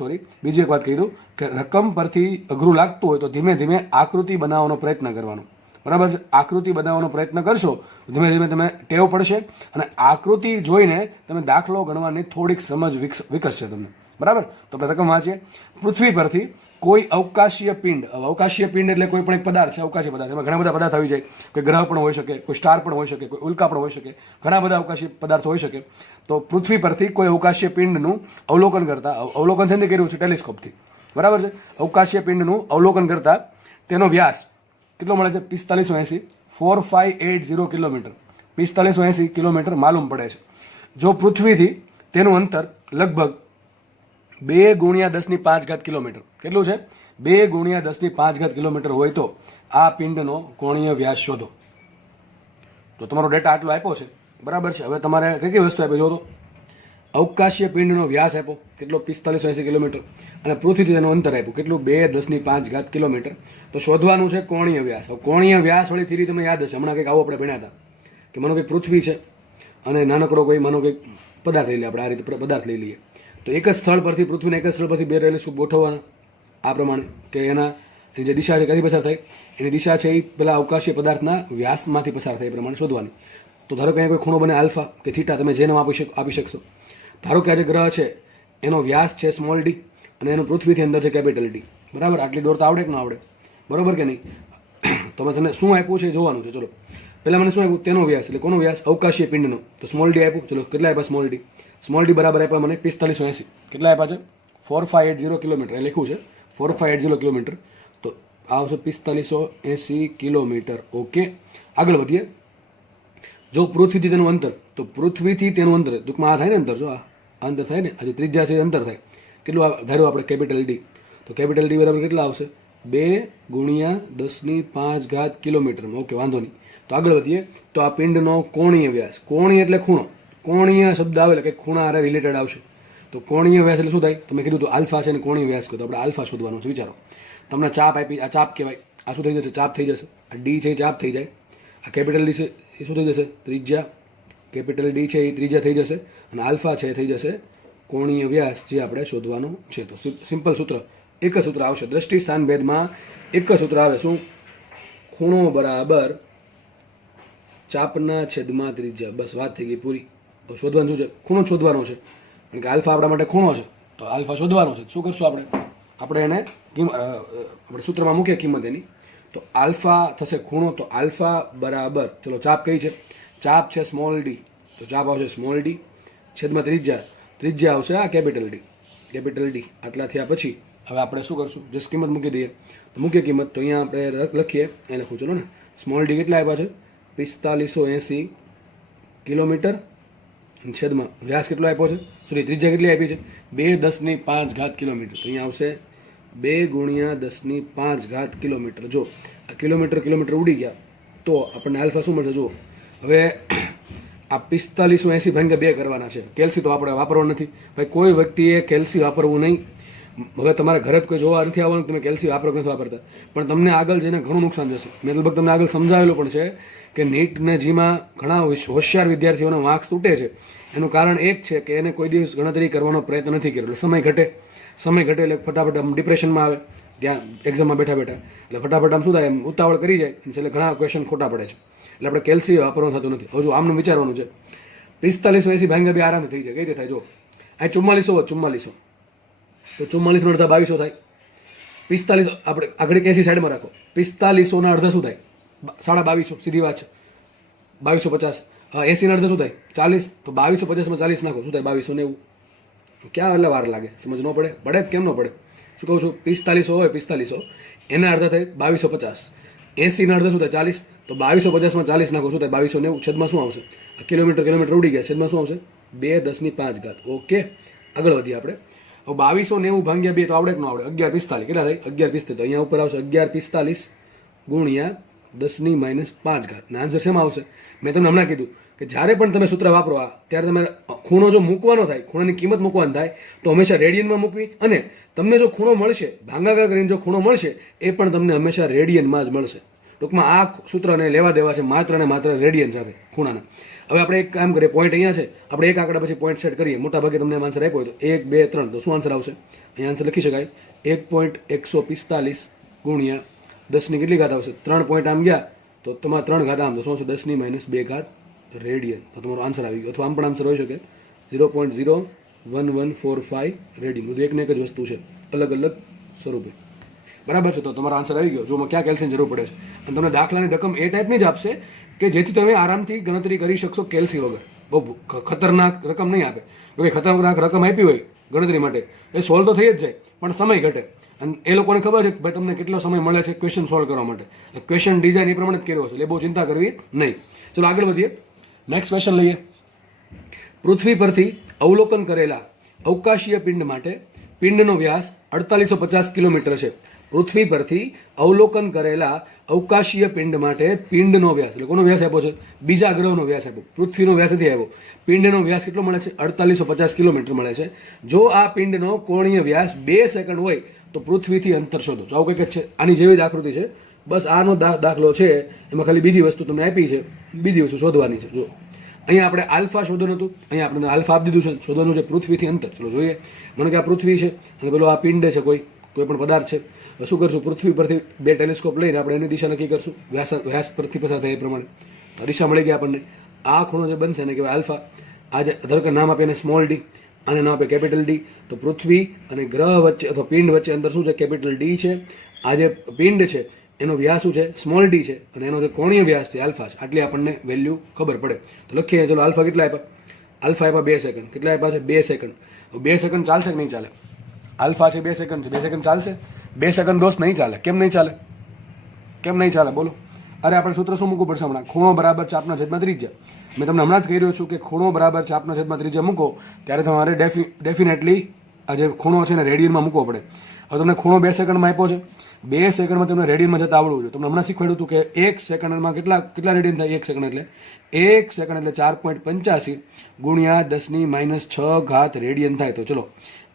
કહી દઉં કે રકમ પરથી અઘરું લાગતું હોય તો ધીમે ધીમે આકૃતિ બનાવવાનો પ્રયત્ન કરવાનો, બરાબર છે? આકૃતિ બનાવવાનો પ્રયત્ન કરશો તો ધીમે ધીમે તમે ટેવ પડશે અને આકૃતિ જોઈને તમે દાખલો ગણવાની થોડીક સમજ વિકસશે તમને, બરાબર? તો આપણે રકમ વાંચીએ. પૃથ્વી પરથી કોઈ અવકાશીય પિંડ, અવકાશીય પિંડ એટલે કોઈ પણ એક પદાર્થ છે, અવકાશી પદાર્થ, એમાં ઘણા બધા પદાર્થ આવી જાય, કોઈ ગ્રહ પણ હોઈ શકે, કોઈ સ્ટાર પણ હોઈ શકે, કોઈ ઉલ્કા પણ હોઈ શકે, ઘણા બધા અવકાશી પદાર્થો હોઈ શકે. તો પૃથ્વી પરથી કોઈ અવકાશીય પિંડનું અવલોકન કરતા, અવલોકન શેથી કર્યું છે? ટેલિસ્કોપથી, બરાબર છે? અવકાશીય પિંડનું અવલોકન કરતા તેનો વ્યાસ કેટલો મળે છે? 4580 કિલોમીટર, 4580 કિલોમીટર માલુમ પડે છે. જો પૃથ્વીથી તેનું અંતર લગભગ 2 × 10⁵ કિલોમીટર, કેટલું છે? 2 × 10⁵ કિલોમીટર હોય તો આ પિંડનો કોણીય વ્યાસ શોધો. તો તમારો ડેટા આટલો આપ્યો છે, બરાબર છે? હવે તમારે કઈ કઈ વસ્તુ આપી જો તો અવકાશીય પિંડનો વ્યાસ આપ્યો કેટલો? 4580 કિલોમીટર, અને પૃથ્વીથી તેનું અંતર આપ્યું કેટલું? 2 × 10⁵ કિલોમીટર. તો શોધવાનું છે કોણીય વ્યાસ. હવે કોણીય વ્યાસ વાળી થિયરી તમને યાદ હશે, હમણાં કંઈક આવો આપણે ભણ્યા હતા કે માનો કંઈક પૃથ્વી છે અને નાનકડો કોઈ માનો કંઈક પદાર્થ લઈ લઈએ, આપણે આ રીતે પદાર્થ લઈ લઈએ તો એક જ સ્થળ પરથી, પૃથ્વીના એક જ સ્થળ પરથી બે રહેલી શું ગોઠવવાના આ પ્રમાણે કે એની જે દિશા છે કઈ પસાર થાય, એની દિશા છે એ પેલા અવકાશીય પદાર્થના વ્યાસમાંથી પસાર થાય એ પ્રમાણે શોધવાની. તો ધારો કે અહીંયા કોઈ ખૂણો બને આલ્ફા કે થીટા, તમે જે નામ આપી શકશો. ધારો કે આ જે ગ્રહ છે એનો વ્યાસ છે સ્મોલ ડી અને એનું પૃથ્વીથી અંદર છે કેપિટલ ડી, બરાબર? આટલી દોરતા આવડે કે ન આવડે, બરાબર કે નહીં? તો મેં તમને શું આપ્યું છે એ જોવાનું છે. ચલો, પહેલાં મને શું આપ્યું? તેનો વ્યાસ, એટલે કોનો વ્યાસ? અવકાશીય પિંડનો. તો સ્મોલ ડી આપ્યું. ચલો, કેટલા આપ્યા સ્મોલ ડી? સ્મોલ ડી બરાબર આપ્યા મને 4580. કેટલા આપ્યા છે? 4580 કિલોમીટર. એ લખ્યું છે 4580 કિલોમીટર. તો આવશે 4580 કિલોમીટર. ઓકે, આગળ વધીએ. જો પૃથ્વીથી તેનું અંતર, તો પૃથ્વીથી તેનું અંતર ટૂંકમાં આ થાય ને અંતર, જો આ અંતર થાય ને, આજે ત્રિજ્યા છે અંતર થાય કેટલું ધારો આપણે કેપિટલ ડી. તો કેપિટલ ડી બરાબર કેટલા આવશે? 2 × 10⁵ કિલોમીટર. ઓકે, વાંધો નહીં. તો આગળ વધીએ. તો આ પિંડનો કોણીય વ્યાસ, કોણીય એટલે ખૂણો, કોણીય શબ્દ આવે એટલે કે ખૂણા હારે રિલેટેડ આવશે. તો કોણીય વ્યાસ એટલે શું થાય? તમે કીધું તો આલ્ફા છે ને કોણીય વ્યાસ કહો, તો આપણે આલ્ફા શોધવાનું છે. વિચારો, તમને ચાપ આપી, આ ચાપ કહેવાય, આ શું થઈ જશે? ચાપ થઈ જશે. આ ડી છે એ ચાપ થઈ જાય, આ કેપિટલ ડી છે એ શું થઈ જશે? ત્રિજ્યા. કેપિટલ ડી છે એ ત્રિજ્યા થઈ જશે, અને આલ્ફા છે એ થઈ જશે કોણીય વ્યાસ, જે આપણે શોધવાનું છે. તો સિમ્પલ સૂત્ર, એક જ સૂત્ર આવશે દ્રષ્ટિ સ્થાન ભેદમાં. એક જ સૂત્ર આવે, શું? ખૂણો બરાબર ચાપના છેદમાં ત્રિજ્યા. બસ વાત થઈ ગઈ પૂરી. તો શોધવાનું શું છે? ખૂણો શોધવાનો છે, કારણ કે આલ્ફા આપણા માટે ખૂણો છે, તો આલ્ફા શોધવાનો છે. શું કરશું આપણે એને આપણે સૂત્રમાં મૂકીએ કિંમત એની. તો આલ્ફા થશે ખૂણો, તો આલ્ફા બરાબર, ચલો ચાપ કઈ છે? ચાપ છે સ્મોલ ડી, તો ચાપ આવશે સ્મોલ ડી છેદમાં ત્રિજ્યા, ત્રિજ્યા આવશે આ કેપિટલ ડી. કેપિટલ ડી આટલા થયા પછી હવે આપણે શું કરશું? જસ્ટ કિંમત મૂકી દઈએ. તો મૂકીએ કિંમત, તો અહીંયા આપણે લખીએ, એ લખું ચલો ને. સ્મોલ ડી કેટલા આપ્યા છે? 4580 કિલોમીટર છેદમાં વ્યાસ કેટલો આપ્યો છે? સોરી, ત્રિજ્યા કેટલી આપી છે? 2 × 10⁵ કિલોમીટર. તો અહીંયા આવશે 2 × 10⁵ કિલોમીટર. જો આ કિલોમીટર ઉડી ગયા તો આપણને આલ્ફા શું મળશે? જુઓ, હવે આ 4580 ભાગ્યા 2 કરવાના છે. કેલ્સી તો આપણે વાપરવાનું નથી ભાઈ, કોઈ વ્યક્તિએ કેલ્સી વાપરવું નહીં. હવે તમારે ઘરે જ કોઈ જોવા નથી આવવાનું, તમે કેલ્શિયમ વાપરો નથી વાપરતા, પણ તમને આગળ જઈને ઘણું નુકસાન જશે. મેં લગભગ તમને આગળ સમજાવેલું પણ છે કે નીટ ને જીમાં ઘણા હોશિયાર વિદ્યાર્થીઓના માર્ક્સ તૂટે છે. એનું કારણ એક છે કે એને કોઈ દિવસ ગણતરી કરવાનો પ્રયત્ન નથી કર્યો, એટલે સમય ઘટે એટલે ફટાફટ આમ ડિપ્રેશનમાં આવે ત્યાં એક્ઝામમાં બેઠા એટલે ફટાફટ આમ શું થાય, એમ ઉતાવળ કરી જાય, એટલે ઘણા ક્વેશ્ચન ખોટા પડે છે. એટલે આપણે કેલ્શિયમ વાપરવાનું થતું નથી. હજુ આમનું વિચારવાનું છે 45 ભાંગ્યા 2 આરામથી થઈ જાય. કઈ રીતે થાય જો, આ 4400 તો 44 અડધા 2200 થાય. 45 આપણે આગળ 80 સાઈડમાં રાખો, 4500 અડધા શું થાય 2250, સીધી વાત છે 2250. 80 અડધા શું થાય 40, તો 2250 40 નાખો શું થાય 2290. ક્યાં એટલે વાર લાગે, સમજ ન પડે? પડે કેમ ન પડે? શું કહું છું, 4500 હોય 4500 એના અડધા થાય 2250. 80 અડધા શું થાય 40, તો 2250 40 નાખો શું થાય 2290. છેદમાં શું આવશે, કિલોમીટર ઉડી ગયા, છેદમાં શું આવશે 2×10⁵. ઓકે, આગળ વધીએ આપણે. હવે 2290 ભાંગ્યા 2 તો આવડે કે ન આવડે? 1145. કેટલા થાય 1145? તો અહીંયા ઉપર આવશે 1145 ગુણ્યા 10⁻5. ના આન્સર શેમાં આવશે? મેં તમને હમણાં કીધું કે જ્યારે પણ તમે સૂત્ર વાપરો ત્યારે તમે ખૂણો જો મૂકવાનો થાય, ખૂણાની કિંમત મૂકવાની થાય તો હંમેશા રેડિયનમાં મૂકવી, અને તમને જો ખૂણો મળશે ભાગાકાર કરીને જો ખૂણો મળશે એ પણ તમને હંમેશા રેડિયનમાં જ મળશે. ટૂંકમાં આ સૂત્રને લેવા દેવા છે માત્ર ને માત્ર રેડિયન સાથે ખૂણાના. હવે આપણે એક કામ કરીએ, પોઈન્ટ અહીંયા છે, આપણે એક આંકડા પછી પોઈન્ટ સેટ કરીએ. મોટા ભાગે તમને આન્સર આપ્યો હોય તો 1 2 3, તો શું આન્સર આવશે? અહીંયા આન્સર લખી શકાય 1.145 ગુણ્યા 10 કેટલી ઘાત આવશે? 3 પોઈન્ટ આમ ગયા તો તમારે 3 ઘાત આમ, તો શું આવશે 10⁻2 રેડિયન. તો તમારો આન્સર આવી ગયો. અથવા આમ પણ આન્સર હોઈ શકે 0.01145 રેડિયન. બધું એક ને એક જ વસ્તુ છે, અલગ અલગ સ્વરૂપે. બરાબર છે? તો તમારો આન્સર આવી ગયો. જો ક્યાં કેલ્શિયમ જરૂર પડે છે, અને તમને દાખલાની રકમ એ ટાઈપની જ આપશે કે જેથી તમે આરામથી ગણતરી કરી શકશો કેલ્શિયમ વગર. બહુ ખતરનાક રકમ નહીં આપે. કે ખતરનાક રકમ આપી હોય ગણતરી માટે એ સોલ્વ તો થઈ જ જાય, પણ સમય ઘટે. અને એ લોકોને ખબર છે કે ભાઈ તમને કેટલો સમય મળે છે ક્વેશ્ચન સોલ્વ કરવા માટે. ક્વેશ્ચન ડિઝાઇન એ પ્રમાણે જ કર્યો છે, એટલે બહુ ચિંતા કરવી નહીં. ચલો આગળ વધીએ, નેક્સ્ટ ક્વેશ્ચન લઈએ. પૃથ્વી પરથી અવલોકન કરેલા અવકાશીય પિંડ માટે પિંડનો વ્યાસ 4850 કિલોમીટર છે. પૃથ્વી પરથી અવલોકન કરેલા અવકાશીય પિંડ માટે પિંડનો વ્યાસ, એટલે કોનો વ્યાસ આપ્યો છે? બીજા ગ્રહનો વ્યાસ આપ્યો, પૃથ્વીનો વ્યાસ નથી આવ્યો. પિંડનો વ્યાસ કેટલો મળે છે? 4850 કિલોમીટર મળે છે. જો આ પિંડનો કોણીય વ્યાસ 2 સેકન્ડ હોય તો પૃથ્વીથી અંતર શોધો. તો આવું કંઈક છે, આની જેવી જ આકૃતિ છે, બસ આનો દાખલો છે, એમાં ખાલી બીજી વસ્તુ તમને આપી છે, બીજી વસ્તુ શોધવાની છે. જો અહીંયા આપણે આલ્ફા શોધવાનું હતું, અહીંયા આપણે આલ્ફા આપી દીધું છે, શોધવાનું છે પૃથ્વીથી અંતર. ચલો જોઈએ, મને કે આ પૃથ્વી છે અને પેલો આ પિંડ છે, કોઈ પણ પદાર્થ છે. શું કરશું, પૃથ્વી પરથી 2 ટેલિસ્કોપ લઈને આપણે એની દિશા નક્કી કરશું, વ્યાસ પરથી પસાર થાય એ પ્રમાણે. દિશા મળી ગઈ આપણને. આ ખૂણો જે બનશે એને કહેવાય આલ્ફા. આ જે ધારો કે નામ આપે એને સ્મોલ ડી, આને નામ આપે કેપિટલ ડી. તો પૃથ્વી અને ગ્રહ વચ્ચે અથવા પિંડ વચ્ચે અંતર શું છે? કેપિટલ ડી છે. આ જે પિંડ છે એનો વ્યાસ શું છે? સ્મોલ ડી છે, અને એનો જે કોણીય વ્યાસ છે આલ્ફા છે. આટલી આપણને વેલ્યુ ખબર પડે. તો લખીએ, ચલો આલ્ફા કેટલા આપ્યા? આલ્ફા આપ્યા 2 સેકન્ડ. કેટલા આપ્યા છે? 2 સેકન્ડ. 2 સેકન્ડ ચાલશે કે નહીં ચાલે? આલ્ફા છે 2 સેકન્ડ છે, 2 સેકન્ડ ચાલશે? 2 સેકન્ડ દોસ્ત નહીં ચાલે. કેમ નહીં ચાલે? કેમ નહીં ચાલે બોલો? અરે આપણે સૂત્ર શું મૂકવું પડશે હમણાં? ખૂણો બરાબર ચાપના છેદમાં ત્રિજ્યા. મેં તમને હમણાં જ કહી રહ્યો છું કે ખૂણો બરાબર ચાપના છેદમાં ત્રિજ્યા મૂકો ત્યારે તમારે ડેફિનેટલી આ જે ખૂણો છે ને રેડિયનમાં મૂકવો પડે. હવે તમને ખૂણો 2 સેકન્ડમાં આપ્યો છે, 2 સેકન્ડમાં તમને રેડિયનમાં જતા આવડવું જોઈએ. તમને હમણાં શીખવાડ્યું હતું કે 1 સેકન્ડમાં કેટલા રેડિયન થાય? 1 સેકન્ડ એટલે 4.85 ગુણ્યા 10⁻6 રેડિયન થાય. તો ચલો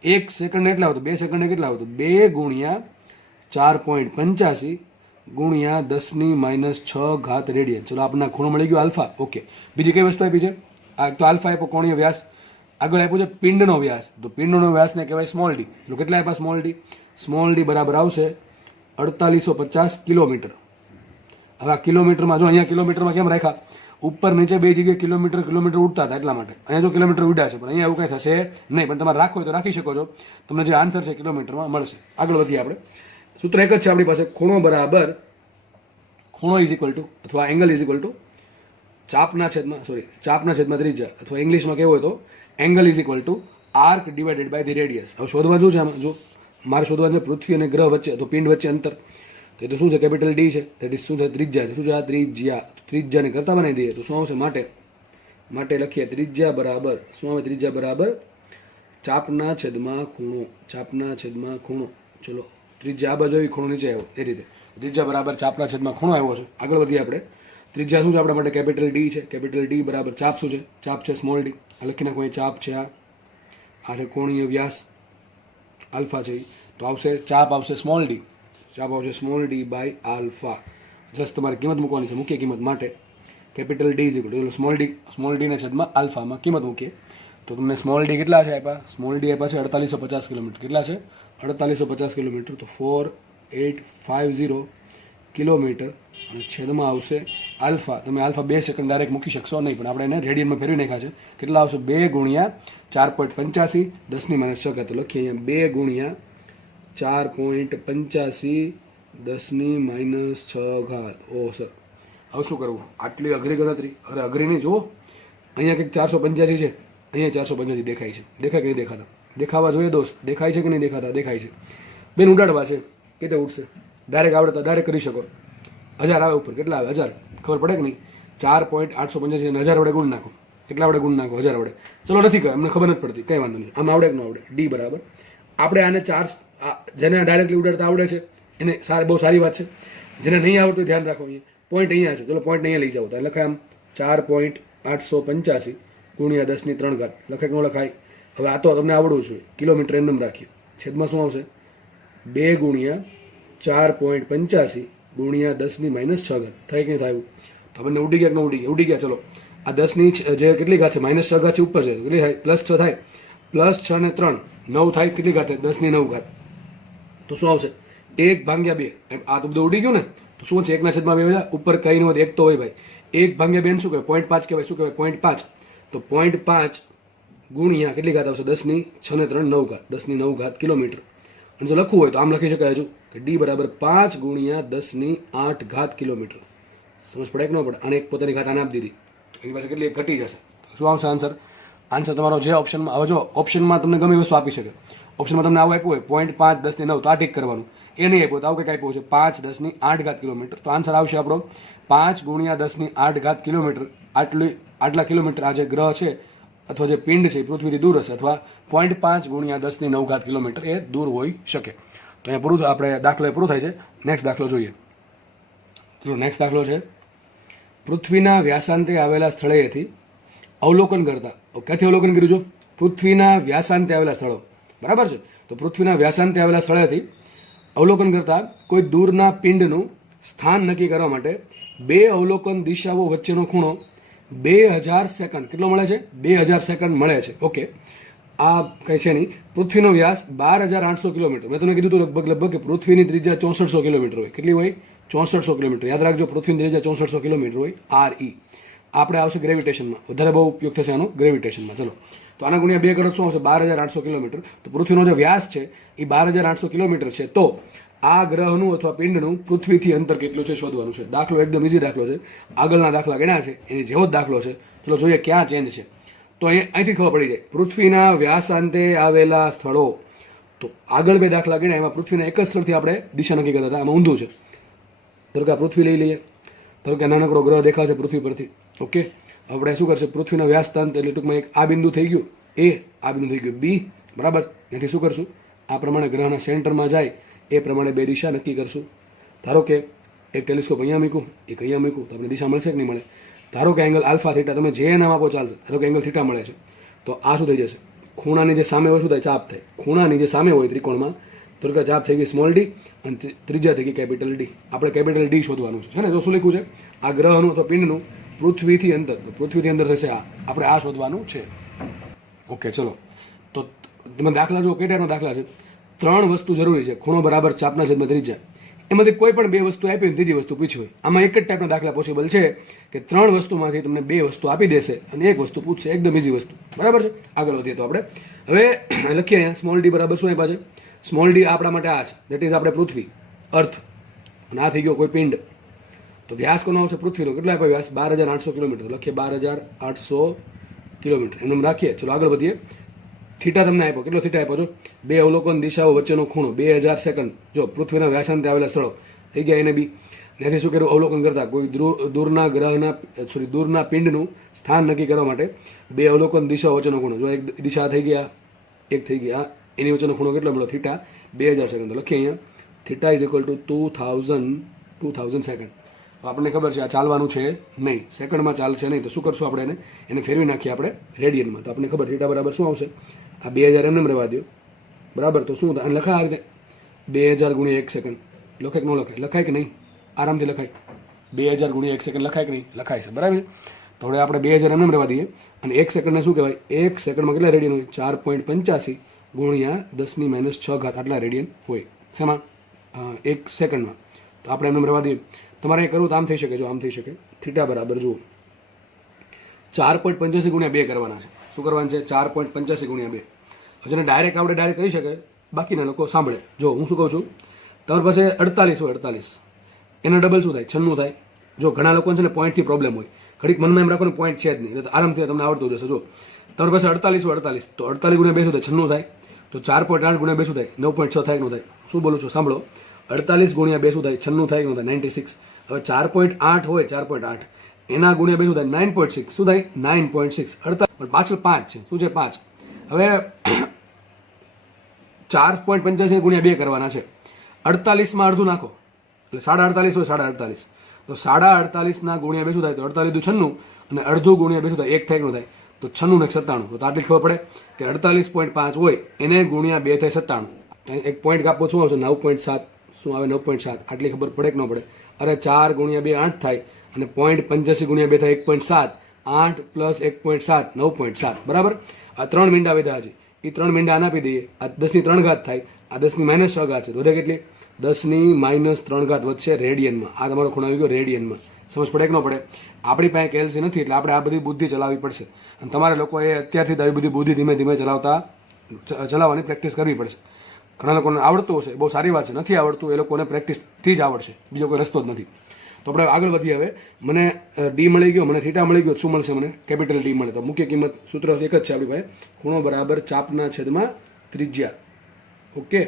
1 સેકન્ડ એટલા આવતો, 2 સેકન્ડ કેટલા આવતો? 2 ગુણ્યા 4.85 ગુણ્યા 10⁻6 રેડિયન. ચલો આપણને ખૂણો મળી ગયો આલ્ફા. ઓકે, બીજી કઈ વસ્તુ આપી છે? આ તો આલ્ફા આપ્યો કોણીય વ્યાસ, આગળ આપ્યો છે પિંડનો વ્યાસ. તો પિંડનો વ્યાસને કહેવાય સ્મોલ ડી. તો કેટલા આપ્યા સ્મોલ ડી? સ્મોલ ડી બરાબર આવશે 4850 કિલોમીટર. હવે આ કિલોમીટરમાં જો, અહીંયા કિલોમીટરમાં કેમ રાખ્યા? ઉપર નીચે 2 જગ્યાએ કિલોમીટર ઉડતા હતા એટલા માટે. અહીંયા જો કિલોમીટર ઉડ્યા છે, પણ અહીંયા એવું કંઈ થશે નહીં. પણ તમારે રાખવું હોય તો રાખી શકો છો, તમને જે આન્સર છે કિલોમીટરમાં મળશે. આગળ વધીએ આપણે. સૂત્ર એક જ છે આપણી પાસે, ખૂણો બરાબર ઇઝ ઇક્વલ ટુ અથવા એંગલ ઇઝ ઇક્વલ ટુ ચાપના છેદમાં ત્રિજ્યા, અથવા ઇંગ્લિશમાં કહેવું હોય તો angle is equal to arc divided by the radius. હવે શોધવા શું છે આમાં? જો મારે શોધવાનું છે પૃથ્વી અને ગ્રહ વચ્ચે અથવા પિંડ વચ્ચે અંતર. તો શું છે? કેપિટલ ડી છે, દેટ ઇઝ શું છે? ત્રિજ્યા છે. શું છે આ? ત્રિજ્યાને કરતા બનાવી દઈએ તો શું આવશે? માટે લખીએ ત્રિજ્યા બરાબર શું આવે? ત્રિજ્યા બરાબર ચાપના છેદમાં ખૂણો. ચલો ત્રિજ્યા આ બાજુ આવી, ખૂણો નીચે આવ્યો, એ રીતે ત્રિજ્યા બરાબર ચાપના છેદમાં ખૂણો આવ્યો છે. આગળ વધીએ આપણે. ત્રિજ્યા શું છે આપણા માટે? કેપિટલ ડી છે. કેપિટલ ડી બરાબર ચાપ શું છે? ચાપ છે સ્મોલ ડી. આ લખી નાખો, ચાપ છે. આ છે કોણીય વ્યાસ. આલ્ફા છે તો આવશે ચાપ આવશે સ્મોલ ડી, ચાપ આવશે small D by alpha. Just તમારે કિંમત મૂકવાની છે, મુખ્ય કિંમત માટે capital D is equal to small ડીના છેદમાં આલ્ફામાં કિંમત મૂકીએ તો તમને સ્મોલ ડી કેટલા છે આપ્યા? સ્મોલ ડી આપ્યા છે 4850 કિલોમીટર. કેટલા છે? 4850 કિલોમીટર. તો 4850 કિલોમીટર અને છેદમાં આવશે આલ્ફા. તમે આલ્ફા 2 સેકન્ડ ડાયરેક્ટ મૂકી શકશો નહીં, પણ આપણે એને રેડિયનમાં ફેરવી નાખ્યા છે. કેટલા આવશે? 2 ગુણ્યા 4.85 10 - 6 તો લખીએ અહીંયા 2 ગુણ્યા 4.85 10 - 6. ઓ સર, હવે શું કરવું? આટલી અઘરી ગણતરી? અરે અઘરી નહીં, જુઓ અહીંયા કંઈક 485 છે, અહીંયા 485 દેખાય છે. દેખાય કે નહીં દેખાતા? દેખાવા જોઈએ દોસ્ત. દેખાય છે કે નહીં દેખાતા? દેખાય છે. બેન ઉડાડવા છે, કેતે ઉડશે? ડાયરેક્ટ આવડે તો ડાયરેક્ટ કરી શકો. 1000 આવે ઉપર. કેટલા આવે? 1000. ખબર પડે કે નહીં? 4.885 ને 1000 વડે ગુણ નાખો. કેટલા વડે ગુણ નાખો? 1000 વડે. ચલો નથી કહે, અમને ખબર નથી પડતી, કંઈ વાંધો નહીં. આમ આવડે કે ન આવડે? ડી બરાબર. આપણે આને ચાર્જ, જેને ડાયરેક્ટલી ઉડાડતા આવડે છે એને બહુ સારી વાત છે. જેને નહીં આવડતું ધ્યાન રાખો. અહીંયા પોઈન્ટ અહીંયા છે, ચલો પોઈન્ટ અહીંયા લઈ જાઓ. તો લખાય આમ 4.885 ગુણ્યા 10 - 3 લખાય કે ન લખાય? હવે આ તો તમને આવડવું જોઈએ. કિલોમીટર એમ રાખીએ. છેદમાં શું આવશે? 2 ગુણ્યા 4.85 ગુણ્યા 10 - 6 થાય કે નહીં થાય? તો આપણને ઉડી ગયા કે ન ઉડી ગયા? ઉડી ગયા. ચલો આ 10 જે કેટલી ઘાત છે? -6 ઘાત છે ઉપર છે, કેટલી થાય? +6 થાય. +6 ને 3 9 થાય. કેટલી ઘાત થાય? 10 - 9 તો શું આવશે? 1/2. આ તો બધું ઉડી ગયું ને. તો શું છે? 1/2 ઉપર કઈ નહીં હોય, 1 તો હોય ભાઈ. 1/2 શું કહેવાય? 0.5 કહેવાય. શું કહેવાય? 0.5. તો 0.5 ગુણ્યા કેટલી ઘાત આવશે? 10 - 6 ને 3 9 10 - 9 કિલોમીટર. અને જો લખવું હોય તો આમ લખી શકાય હજુ કે ડી બરાબર 5 ગુણ્યા 10 - 8 કિલોમીટર. સમજ પડે કે ન પડે? આને એક પોતાની ઘાત આને આપી દીધી, એની પાસે કેટલી ઘટી જશે? શું આવશે આન્સર? આન્સર તમારો જે ઓપ્શનમાં, હવે જો ઓપ્શનમાં તમને ગમે વસ્તુ આપી શકે. ઓપ્શનમાં તમને આવું આપ્યું હોય 0.5 10 - 9 તો આ ટીક કરવાનું. એ નહીં આપ્યું તો આવું કંઈક આપ્યું છે 5 10 - 8 કિલોમીટર. તો આન્સર આવશે આપણો 5 ગુણ્યા 10 - 8 કિલોમીટર. આટલા કિલોમીટર આ જે ગ્રહ છે અથવા જે પિંડ છે એ પૃથ્વીથી દૂર હશે, અથવા 0.5 ગુણ્યા 10 - 9 કિલોમીટર એ દૂર હોઈ શકે. તો અહીંયા પૂરું આપણે દાખલો એ પૂરો થાય છે. નેક્સ્ટ દાખલો જોઈએ. ચલો નેક્સ્ટ દાખલો છે, પૃથ્વીના વ્યાસાંતે આવેલા સ્થળેથી અવલોકન કરતા. ક્યાંથી અવલોકન કર્યું છો? પૃથ્વીના વ્યાસાંતે આવેલા સ્થળો, બરાબર છે. તો પૃથ્વીના વ્યાસાંતે આવેલા સ્થળેથી અવલોકન કરતા કોઈ દૂરના પિંડનું સ્થાન નક્કી કરવા માટે 2 અવલોકન દિશાઓ વચ્ચેનો ખૂણો 2000 સેકન્ડ કેટલો મળે છે? 2000 સેકન્ડ મળે છે. ઓકે, આ કંઈ છે નહીં. પૃથ્વીનો વ્યાસ 12800 કિલોમીટર. મેં તમને કીધું હતું લગભગ કે પૃથ્વીની ત્રિજ્યા 6400 કિલોમીટર હોય. કેટલી હોય? 6400 કિલોમીટર. યાદ રાખજો, પૃથ્વીની ત્રિજ્યા 6400 કિલોમીટર હોય. RE આપણે આવશે ગ્રેવિટેશનમાં. વધારે બહુ ઉપયોગ થશે આનો ગ્રેવિટેશનમાં. ચલો, તો આના ગુણ્યા 2 કરો શું આવશે? 12800 કિલોમીટર. તો પૃથ્વીનો જે વ્યાસ છે એ 12800 કિલોમીટર છે. તો આ ગ્રહનું અથવા પિંડનું પૃથ્વીથી અંતર કેટલું છે શોધવાનું છે. દાખલો એકદમ ઇઝી દાખલો છે. આગળના દાખલા ગણ્યા છે એની જેવો જ દાખલો છે. ચલો જોઈએ ક્યાં ચેન્જ છે. તો અહીંથી ખબર પડી જાય. પૃથ્વીના વ્યાસાંતે આવેલા સ્થળો. તો આગળ 2 દાખલા ગણ્યા એમાં પૃથ્વીના એક જ સ્થળથી આપણે દિશા નક્કી કરતા હતા. આમાં ઊંધું છે. ધારો કે આ પૃથ્વી લઈ લઈએ. ધારો કે નાનકડો ગ્રહ દેખાશે પૃથ્વી પરથી. ઓકે, આપણે શું કરશે? પૃથ્વીના વ્યાસાંત એટલે ટૂંકમાં એક આ બિંદુ થઈ ગયું A, આ બિંદુ થઈ ગયું B, બરાબર. એથી શું કરશું? આ પ્રમાણે ગ્રહના સેન્ટરમાં જાય એ પ્રમાણે 2 દિશા નક્કી કરશું. ધારો કે એક ટેલિસ્કોપ અહીંયા મૂકું, એક અહીંયા મૂકું, તો આપણે દિશા મળશે કે નહીં મળે? ધારો કે એંગલ આલ્ફા થીટા, તમે જે નામ આપો ચાલશે. ધારો કે એંગલ થીટા મળે છે, તો આ શું થઈ જશે? ખૂણાની જે સામે હોય શું થાય? ચાપ થાય. ખૂણાની જે સામે હોય ત્રિકોણમાં, ધારો કે ચાપ થઈ ગઈ સ્મોલ ડી અને ત્રિજ્યા થઈ ગઈ કેપિટલ ડી. આપણે કેપિટલ ડી શોધવાનું છે ને? જો શું લખ્યું છે? આ ગ્રહનું અથવા પિંડનું પૃથ્વીથી અંતર, પૃથ્વીથી અંદર થશે આ. આપણે આ શોધવાનું છે. ઓકે, ચલો તો તમે દાખલા જો કઈ ટાઈપના દાખલા છે? 3 વસ્તુ જરૂરી છે. ખૂણો બરાબર ચાપના છેદમાં ત્રિજ્યા. એમાંથી કોઈ પણ 2 વસ્તુ આપી અને ત્રીજી વસ્તુ પૂછી હોય. આમાં એક જ ટાઈપના દાખલા પોસિબલ છે કે 3 વસ્તુમાંથી તમને 2 વસ્તુ આપી દેશે અને 1 વસ્તુ પૂછશે. એકદમ ઇઝી વસ્તુ, બરાબર છે. આગળ વધીએ તો આપણે હવે લખીએ અહીંયા સ્મોલ ડી બરાબર શું આપ્યા છે? સ્મોલ ડી આપણા માટે આ છે, દેટ ઇઝ આપણે પૃથ્વી, અર્થ. અને આ થઈ ગયો કોઈ પિંડ. તો વ્યાસ કોનો આવશે? પૃથ્વીનો. કેટલો આપ્યો વ્યાસ? 12800 કિલોમીટર. લખીએ 12800 કિલોમીટર એમ રાખીએ. ચલો આગળ વધીએ. થીટા તમને આપ્યો. કેટલો થીટા આપ્યો છો? 2 અવલોકન દિશાઓ વચ્ચેનો ખૂણો 2000 સેકન્ડ. જો પૃથ્વીના વ્યાસાંતે આવેલા સ્થળો થઈ ગયા એને બી. ત્યાંથી શું કર્યું? અવલોકન કરતા કોઈ દૂરના ગ્રહના દૂરના પિંડનું સ્થાન નક્કી કરવા માટે 2 અવલોકન દિશાઓ વચ્ચેનો ખૂણો. જો એક દિશા થઈ ગયા, એક થઈ ગયા, એની વચ્ચેનો ખૂણો કેટલો મળ્યો? Theta 2000 second. તો લખીએ અહીંયા theta is equal two 2000 second. તો આપણને ખબર છે આ ચાલવાનું છે નહીં, સેકન્ડમાં ચાલશે નહીં. તો શું કરશું આપણે? એને ફેરવી નાખીએ આપણે રેડિયનમાં. તો આપણને ખબર થીટા બરાબર શું આવશે? આ 2000 એમને રહેવા દો. બરાબર. તો શું થાય? અને લખાય આ રીતે 2000 ગુણ્યા 1 સેકન્ડ. લખાય કે ન લખાય? લખાય કે નહીં? આરામથી લખાય. 2000 ગુણ્યા 1 સેકન્ડ લખાય કે નહીં? લખાય છે. બરાબર. તો હવે આપણે 2000 એમ રહેવા દઈએ. અને 1 સેકન્ડને શું કહેવાય? 1 સેકન્ડમાં કેટલા રેડિયન હોય? 4.85 ગુણ્યા 10 - 6 આટલા રેડિયન હોય. શેમાં? 1 સેકન્ડમાં. તો આપણે એમને રહેવા દઈએ. તમારે એ કરવું તો આમ થઈ શકે, જો આમ થઈ શકે. થીટા બરાબર જુઓ 4.85 ગુણ્યા 2 કરવાના છે. શું કરવાનું છે? 4.85 ગુણ્યા 2. જેને ડાયરેક્ટ આપણે ડાયરેક્ટ કરી શકે, બાકીના લોકો સાંભળે. જો હું શું કહું છું, તમારી પાસે 48 હોય, 48 એનો ડબલ શું થાય? 96 થાય. જો ઘણા લોકોને છે ને પોઈન્ટથી પ્રોબ્લેમ હોય, ઘડીક મનમાં એમ રાખો ને પોઈન્ટ છે જ નહીં, એટલે આરામથી તમને આવડતું જશે. જો તમારી પાસે 48 હોય, 48 તો 48 ગુણ્યા 2 શું થાય? 96 થાય. તો 4.8 ગુણ્યા 2 શું થાય? 9.6 થાય કે ન થાય? શું બોલું છું સાંભળો. 48 ગુણ્યા 2 શું થાય? 96 થાય કે ન થાય? 96. હવે 4.8 હોય, 4.8 એના ગુણ્યા 2 શું થાય? 9.6. શું થાય? 9.6. 48 પણ પાછળ 5 છે. શું છે? 5. હવે 4.85 ગુણ્યા 2 કરવાના છે. 48માં અડધું નાખો એટલે 48.5 હોય, 48.5. તો 48.5 ગુણ્યા 2 શું થાય? તો 48 × 96 અને અડધું ગુણ્યા 2 શું થાય? 1 થાય કે ન થાય? તો 96 ને 97. તો આટલી ખબર પડે કે 48.5 હોય એને ગુણ્યા 2 થાય 97. એક પોઈન્ટ કાપો શું આવશે? 9.7. શું આવે? 9.7. આટલી ખબર પડે કે ન પડે? અરે 4 ગુણ્યા 2 8 થાય અને 0.85 ગુણ્યા 2 થાય 1.7. 8 + 1.7 9.7. બરાબર. આ 3 મીંડા વધ્યા છે. એ 3 મીંડા આને આપી દઈએ. આ 10⁻³ થાય, આ 10⁻6 છે. વધે કેટલી? 10⁻³ વધશે રેડિયનમાં. આ તમારો ખૂણો આવી ગયો રેડિયનમાં. સમજ પડે કે ન પડે? આપણી પાસે કેલ્સી નથી એટલે આપણે આ બધી બુદ્ધિ ચલાવવી પડશે. અને તમારે લોકોએ અત્યારથી આવી બધી બુદ્ધિ ધીમે ધીમે ચલાવવાની પ્રેક્ટિસ કરવી પડશે. ઘણા લોકોને આવડતું હશે, બહુ સારી વાત છે. નથી આવડતું એ લોકોને પ્રેક્ટિસથી જ આવડશે, બીજો કોઈ રસ્તો જ નથી. તો આપણે આગળ વધીએ. હવે મને ડી મળી ગયો, મને થીટા મળી ગયો. શું મળશે મને? કેપિટલ ડી મળે. તો મુખ્ય કિંમત સૂત્ર એક જ છે આપણી પાસે, ખૂણો બરાબર ચાપના છેદમાં ત્રિજ્યા. ઓકે,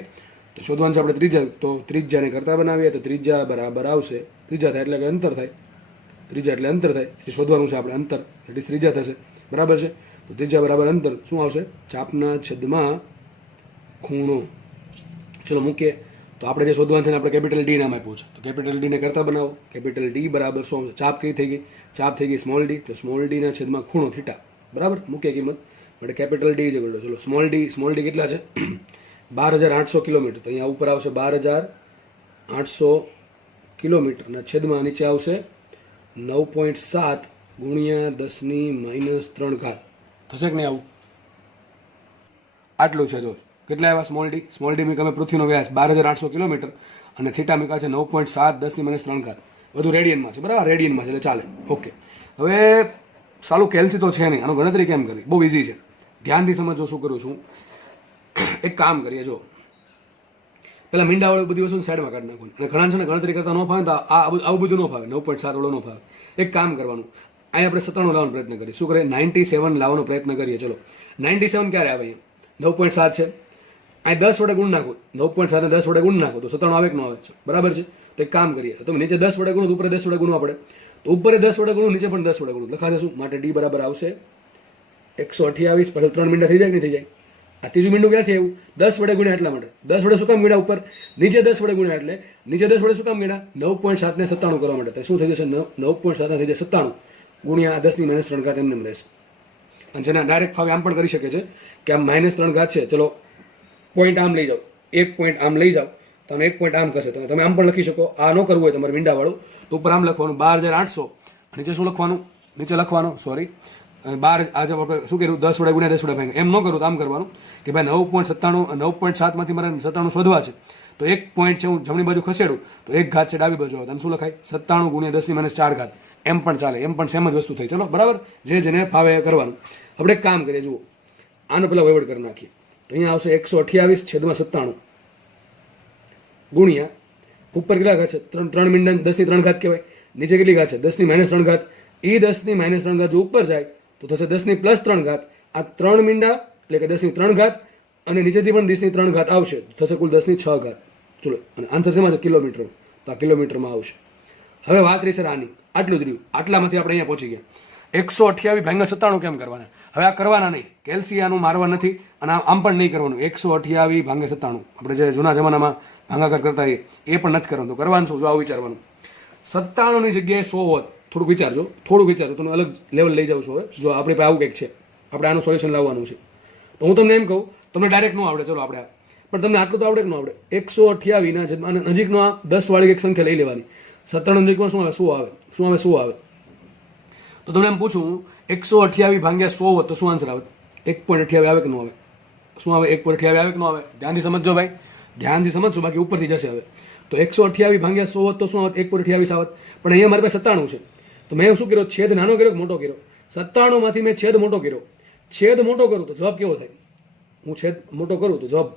તો શોધવાનું છે આપણે ત્રિજ્યા. તો ત્રિજ્યાને કરતા બનાવીએ તો ત્રિજ્યા બરાબર આવશે, ત્રિજ્યા થાય એટલે કે અંતર થાય, ત્રિજ્યા એટલે અંતર થાય, એ શોધવાનું છે આપણે. અંતર એટલે ત્રિજ્યા થશે. બરાબર છે. તો ત્રિજ્યા બરાબર અંતર શું આવશે? ચાપના છેદમાં ખૂણો. ચલો મૂકીએ. તો આપણે જે શોધવાનું છે ને આપણે કેપિટલ ડી નામ આપ્યું છે. તો કેપિટલ ડીને કરતા બનાવો. કેપિટલ ડી બરાબર શું આવશે? ચાપ કઈ થઈ ગઈ? ચાપ થઈ ગઈ સ્મોલ ડી. તો સ્મોલ ડીના છેદમાં ખૂણો થીટા. બરાબર. મૂકીએ કિંમત માટે કેપિટલ ડી જ કરો. ચલો સ્મોલ ડી કેટલા છે? 12,800 કિલોમીટર. તો અહીંયા ઉપર આવશે 12,800 કિલોમીટરના છેદમાં નીચે આવશે 9.7 ગુણ્યા 10⁻³ થશે કે નહીં? આવું આટલું છે. જો કેટલા આવ્યા? સ્મોલ ડી મેં તમે પૃથ્વીનો વ્યાસ 12,800 કિલોમીટર અને થીટા મેકા છે 9.7 10⁻³ બધું રેડિયનમાં છે. બરાબર, રેડિયનમાં છે એટલે ચાલે. ઓકે, હવે સાલું કેલ્સી તો છે નહીં, આનું ગણતરી કેમ કરી? બહુ ઇઝી છે. ધ્યાનથી સમજો શું કરું છું. એક કામ કરીએ. જો પેલા મીંડાવાળું બધી વસ્તુ સાઈડમાં કાઢી નાખું. અને ઘણા છે ને ગણતરી કરતા ન ફાવે તો આવું બધું ન ફાવે. 9.7 વાળો ન ફાવે. એક કામ કરવાનું, અહીં આપણે 97 લાવવાનો પ્રયત્ન કરીએ. શું કરીએ? 97 લાવવાનો પ્રયત્ન કરીએ. ચલો 97 ક્યારે આવે? 9.7 છે. અહીં 10 વડે ગુણ નાખો. 9.7 ને 10 વડે ગુણ નાખો તો 97 આવે કે ન આવે? બરાબર છે. તો એક કામ કરીએ, તમે નીચે 10 વડે ગુણો તો ઉપર 10 વડે ગુણવા પડે. તો ઉપર 10 વડે ગુણો, નીચે પણ 10 વડે ગુણો. લખાશે શું? માટે ડી બરાબર આવશે 128. પછી 3 મીંડા થઈ જાય કે નહીં થઈ જાય? આ ત્રીજું મીંડું ક્યાંથી આવ્યું? 10 વડે ગુણ્યા એટલા માટે. 10 વડે શું કામ ગુણ્યા ઉપર? નીચે 10 વડે ગુણ્યા એટલે નીચે 10 વડે શું કામ ગુણ્યા? 9.7 ને 97 કરવા માટે. શું થઈ જશે? 9.7 થઈ જશે 97 ગુણ્યા 10⁻³ એમને રહેશે. અને જેના ડાયરેક્ટ ફાવે આમ પણ કરી શકે છે કે આમ -3 છે. ચલો પોઈન્ટ આમ લઈ જાઓ, એક પોઈન્ટ આમ લઈ જાઓ તો એક પોઈન્ટ આમ કરશે. તો તમે આમ પણ લખી શકો. આ ન કરવું હોય તમારે મીંડાવાળું તો ઉપર આમ લખવાનું 12,800. નીચે શું લખવાનું? નીચે લખવાનું 12. આજે આપણે શું કર્યું? 10 વડે ગુણ્યા 10 વડે ભાગ્યા. એમ ન કરું તો આમ કરવાનું કે ભાઈ 9.7 મારે 97 શોધવા છે. તો એક પોઈન્ટ છે હું જમણી બાજુ ખસેડું તો એક ઘાત છે ડાબી બાજુ આવે. તમે શું લખાય? 97 ગુણ્યા 10⁻⁴. એમ પણ ચાલે, એમ પણ સેમ જ વસ્તુ થઈ. ચલો બરાબર, જે જેને ફાવે કરવાનું. આપણે એક કામ કરીએ. જુઓ આનો પેલા વહીવટ કરી નાખીએ. તો અહીંયા આવશે 128/97 ગુણ્યા ઉપર કેટલા ઘાત છે? 3 મીંડા 10⁻³ કહેવાય. નીચે કેટલી ઘાત છે? 10⁻³ એ 10⁻³ જો ઉપર જાય તો થશે 10⁻3. આ 3 મીંડા એટલે કે 10⁻3 અને નીચેથી પણ 10⁻3 આવશે. થશે કુલ 10⁻6. ચલો, અને આન્સર શેમાં છે? કિલોમીટર. તો આ કિલોમીટરમાં આવશે. હવે વાત રહી સર આની. આટલું જ રહ્યું. આટલામાંથી આપણે અહીંયા પહોંચી ગયા. 128/97 કેમ કરવાના? હવે આ કરવાના નહીં. કેલ્સી આનું મારવા નથી અને આમ પણ નહીં કરવાનું. 128/97 આપણે જે જૂના જમાનામાં ભાગાકાર કરતા એ પણ નથી કરવાનું. તો કરવાનું શું? જો આવું વિચારવાનું. 97ની જગ્યાએ 100 હોત. થોડુંક વિચારજો. તમે અલગ લેવલ લઈ જાવ છો. હવે જો આપણે આવું કંઈક છે, આપણે આનું સોલ્યુશન લાવવાનું છે. તો હું તમને એમ કહું, તમને ડાયરેક્ટ ન આવડે. ચલો આપણે પણ તમને આટલું તો આવડે કે ન આવડે? 128 છેદમાં નજીકનો આ 10 વાળી એક સંખ્યા લઈ લેવાની. 97 નજીકમાં શું આવે? 100 આવે. શું આવે? 100 આવે. તો તમને એમ પૂછું 128 ભાગ્યા 100 હોત તો શું આન્સર આવે? 1.28 આવે કે ન આવે? શું આવે? 1.28 આવે કે ન આવે? ધ્યાનથી સમજજો ભાઈ, ધ્યાનથી સમજજો, બાકી ઉપરથી જશે હવે. તો 128 ભાગ્યા 100 હોત તો શું આવત? 1.28 આવત. પણ અહીંયા મારી પાસે 97 છે, તો મેં શું કર્યો? છેદ નાનો કર્યો કે મોટો કર્યો? 97 માંથી મેં છેદ મોટો કર્યો. છેદ મોટો કરું તો જવાબ કેવો થાય? હું છેદ મોટો કરું તો જવાબ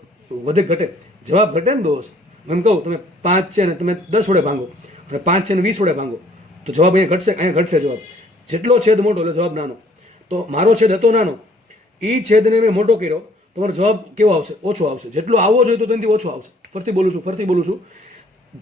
વધે ઘટે? જવાબ ઘટે ને દોસ્ત. એમ કહું તમે 5 છે ને તમે 10 વડે ભાંગો અને 5 છે ને 20 વડે ભાંગો તો જવાબ અહીંયા ઘટશે? અહીંયા ઘટશે જવાબ. જેટલો છેદ મોટો એટલે જવાબ નાનો. તો મારો છેદ હતો નાનો, એ છેદને મેં મોટો કર્યો, તમારો જવાબ કેવો આવશે? ઓછો આવશે. જેટલો આવવો જોઈએ તો તેનાથી ઓછો આવશે. ફરતી બોલું છું.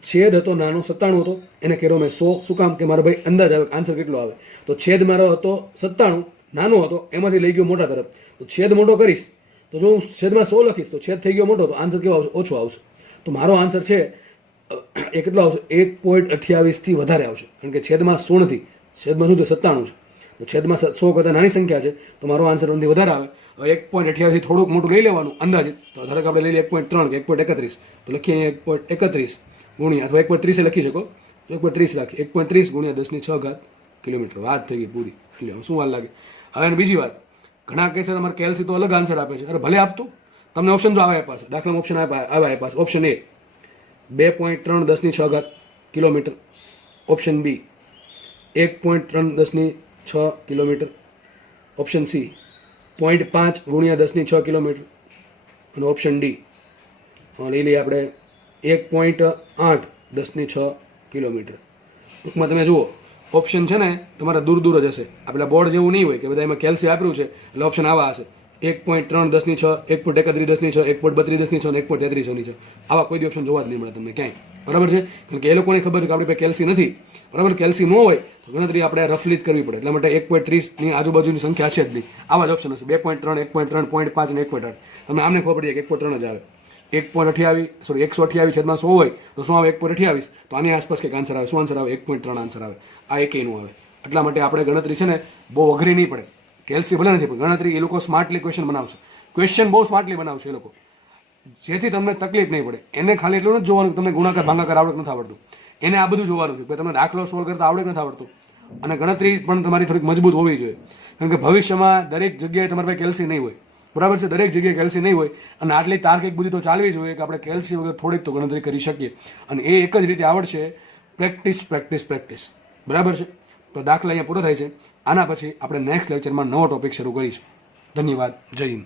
છેદ હતો નાનો, 97 હતો, એને કર્યો મેં 100. શું કામ? કે મારો ભાઈ અંદાજ આવે આન્સર કેટલો આવે. તો છેદ મારો હતો 97, નાનો હતો, એમાંથી લઈ ગયો મોટા તરફ. તો છેદ મોટો કરીશ તો જો હું છેદમાં 100 લખીશ તો છેદ થઈ ગયો મોટો, તો આન્સર કેવો આવશે? ઓછો આવશે. તો મારો આન્સર છે એ કેટલો આવશે? 1.28 થી વધારે આવશે, કારણ કે છેદમાં 100 નથી, છેદમાં શું છે? 97 છે. તો છેદમાં 100 કરતાં નાની સંખ્યા છે, તો મારો આન્સર ઓનથી વધારે આવે. હવે 1.28 થી થોડુંક મોટું લઈ લેવાનું અંદાજિત. તો ધારો કે આપણે લઈ લઈએ 1.3 કે 1.31, તો લખીએ 1.31 ગુણ્યા, અથવા 1.30 લખી શકો, 1.30 રાખીએ. 1.30 ગુણ્યા 10⁶ કિલોમીટર. વાત થઈ ગઈ પૂરી. એટલે શું વાર લાગે? હવે બીજી વાત, ઘણા કેસ તમારે કેએલસી તો અલગ આન્સર આપે છે. અરે ભલે આપતું, તમને ઓપ્શન જો આવે પાસે, દાખલામાં ઓપ્શન આવે પાસે. Option A 2.3 10⁶ kilometre. Option B 1.3 10⁶ kilometre. Option C 0.5 ગુણ્યા 10⁶ કિલોમીટર. અને ઓપ્શન ડી લઈ લઈએ આપણે 1.8 10⁶ કિલોમીટર. ટૂંકમાં તમે જુઓ, ઓપ્શન છે ને તમારા દૂર દૂર જ હશે. આ પેલા બોર્ડ જેવું નહીં હોય કે બધા એમાં કેલ્સી આપ્યું છે એટલે ઓપ્શન આવા હશે. 1.3 10⁶, 1.31 10⁶, 1.32 10⁶, અને 1.33 આવા કોઈ દી ઓપ્શન જોવા જ નહીં મળે તમને ક્યાંય. બરાબર છે? કારણ કે એ લોકોને ખબર છે કે આપણી પાસે કેલ્સી નથી. બરાબર? કેલ્સી ન હોય તો ગણતરી આપણે રફલી જ કરવી પડે. એટલા માટે 1.30 ની આજુબાજુની સંખ્યા હશે જ નહીં. આવા જ ઓપ્શન હશે. 2.3, 1.3, 0.5 અને 1.8. તમને આમને ખબર પડી જાય કે 1.3 જ આવે. 128 છેદમાં 100 હોય તો શું આવે? 1.28. તો આની આસપાસ કંઈક આન્સર આવે. શું આન્સર આવે? 1.3 આન્સર આવે. આ એકેયનું આવે. એટલા માટે આપણે ગણતરી છે ને બહુ અઘરી નહીં પડે. કેલ્સી ભલે નથી, પણ ગણતરી એ લોકો સ્માર્ટલી ક્વેશ્ચન બનાવશે. ક્વેશ્ચન બહુ સ્માર્ટલી બનાવશે એ લોકો, જેથી તમને તકલીફ નહીં પડે. એને ખાલી એટલું નથી જોવાનું કે તમને ગુણાકાર ભાગાકાર આવડે કે નથી આવડતું. એને આ બધું જોવાનું કે તમને દાખલો સોલ્વ કરતા આવડે કે નથી આવડતું. અને ગણતરી પણ તમારી થોડીક મજબૂત હોવી જોઈએ, કારણ કે ભવિષ્યમાં દરેક જગ્યાએ તમારી પાસે કેલ્સી નહીં હોય. બરાબર છે? દરેક જગ્યાએ કેલ્સી નહીં હોય, અને આટલી તાર્કિક બુદ્ધિ તો ચાલવી જોઈએ કે આપણે કેલ્સી વગર થોડીક તો ગણતરી કરી શકીએ. અને એ એક જ રીતે આવડશે, પ્રેક્ટિસ પ્રેક્ટિસ પ્રેક્ટિસ. બરાબર છે? તો દાખલા અહીંયા પૂરો થાય છે. આના પછી આપણે નેક્સ્ટ લેક્ચરમાં નવો ટોપિક શરૂ કરીશું. ધન્યવાદ. જય હિન્દ.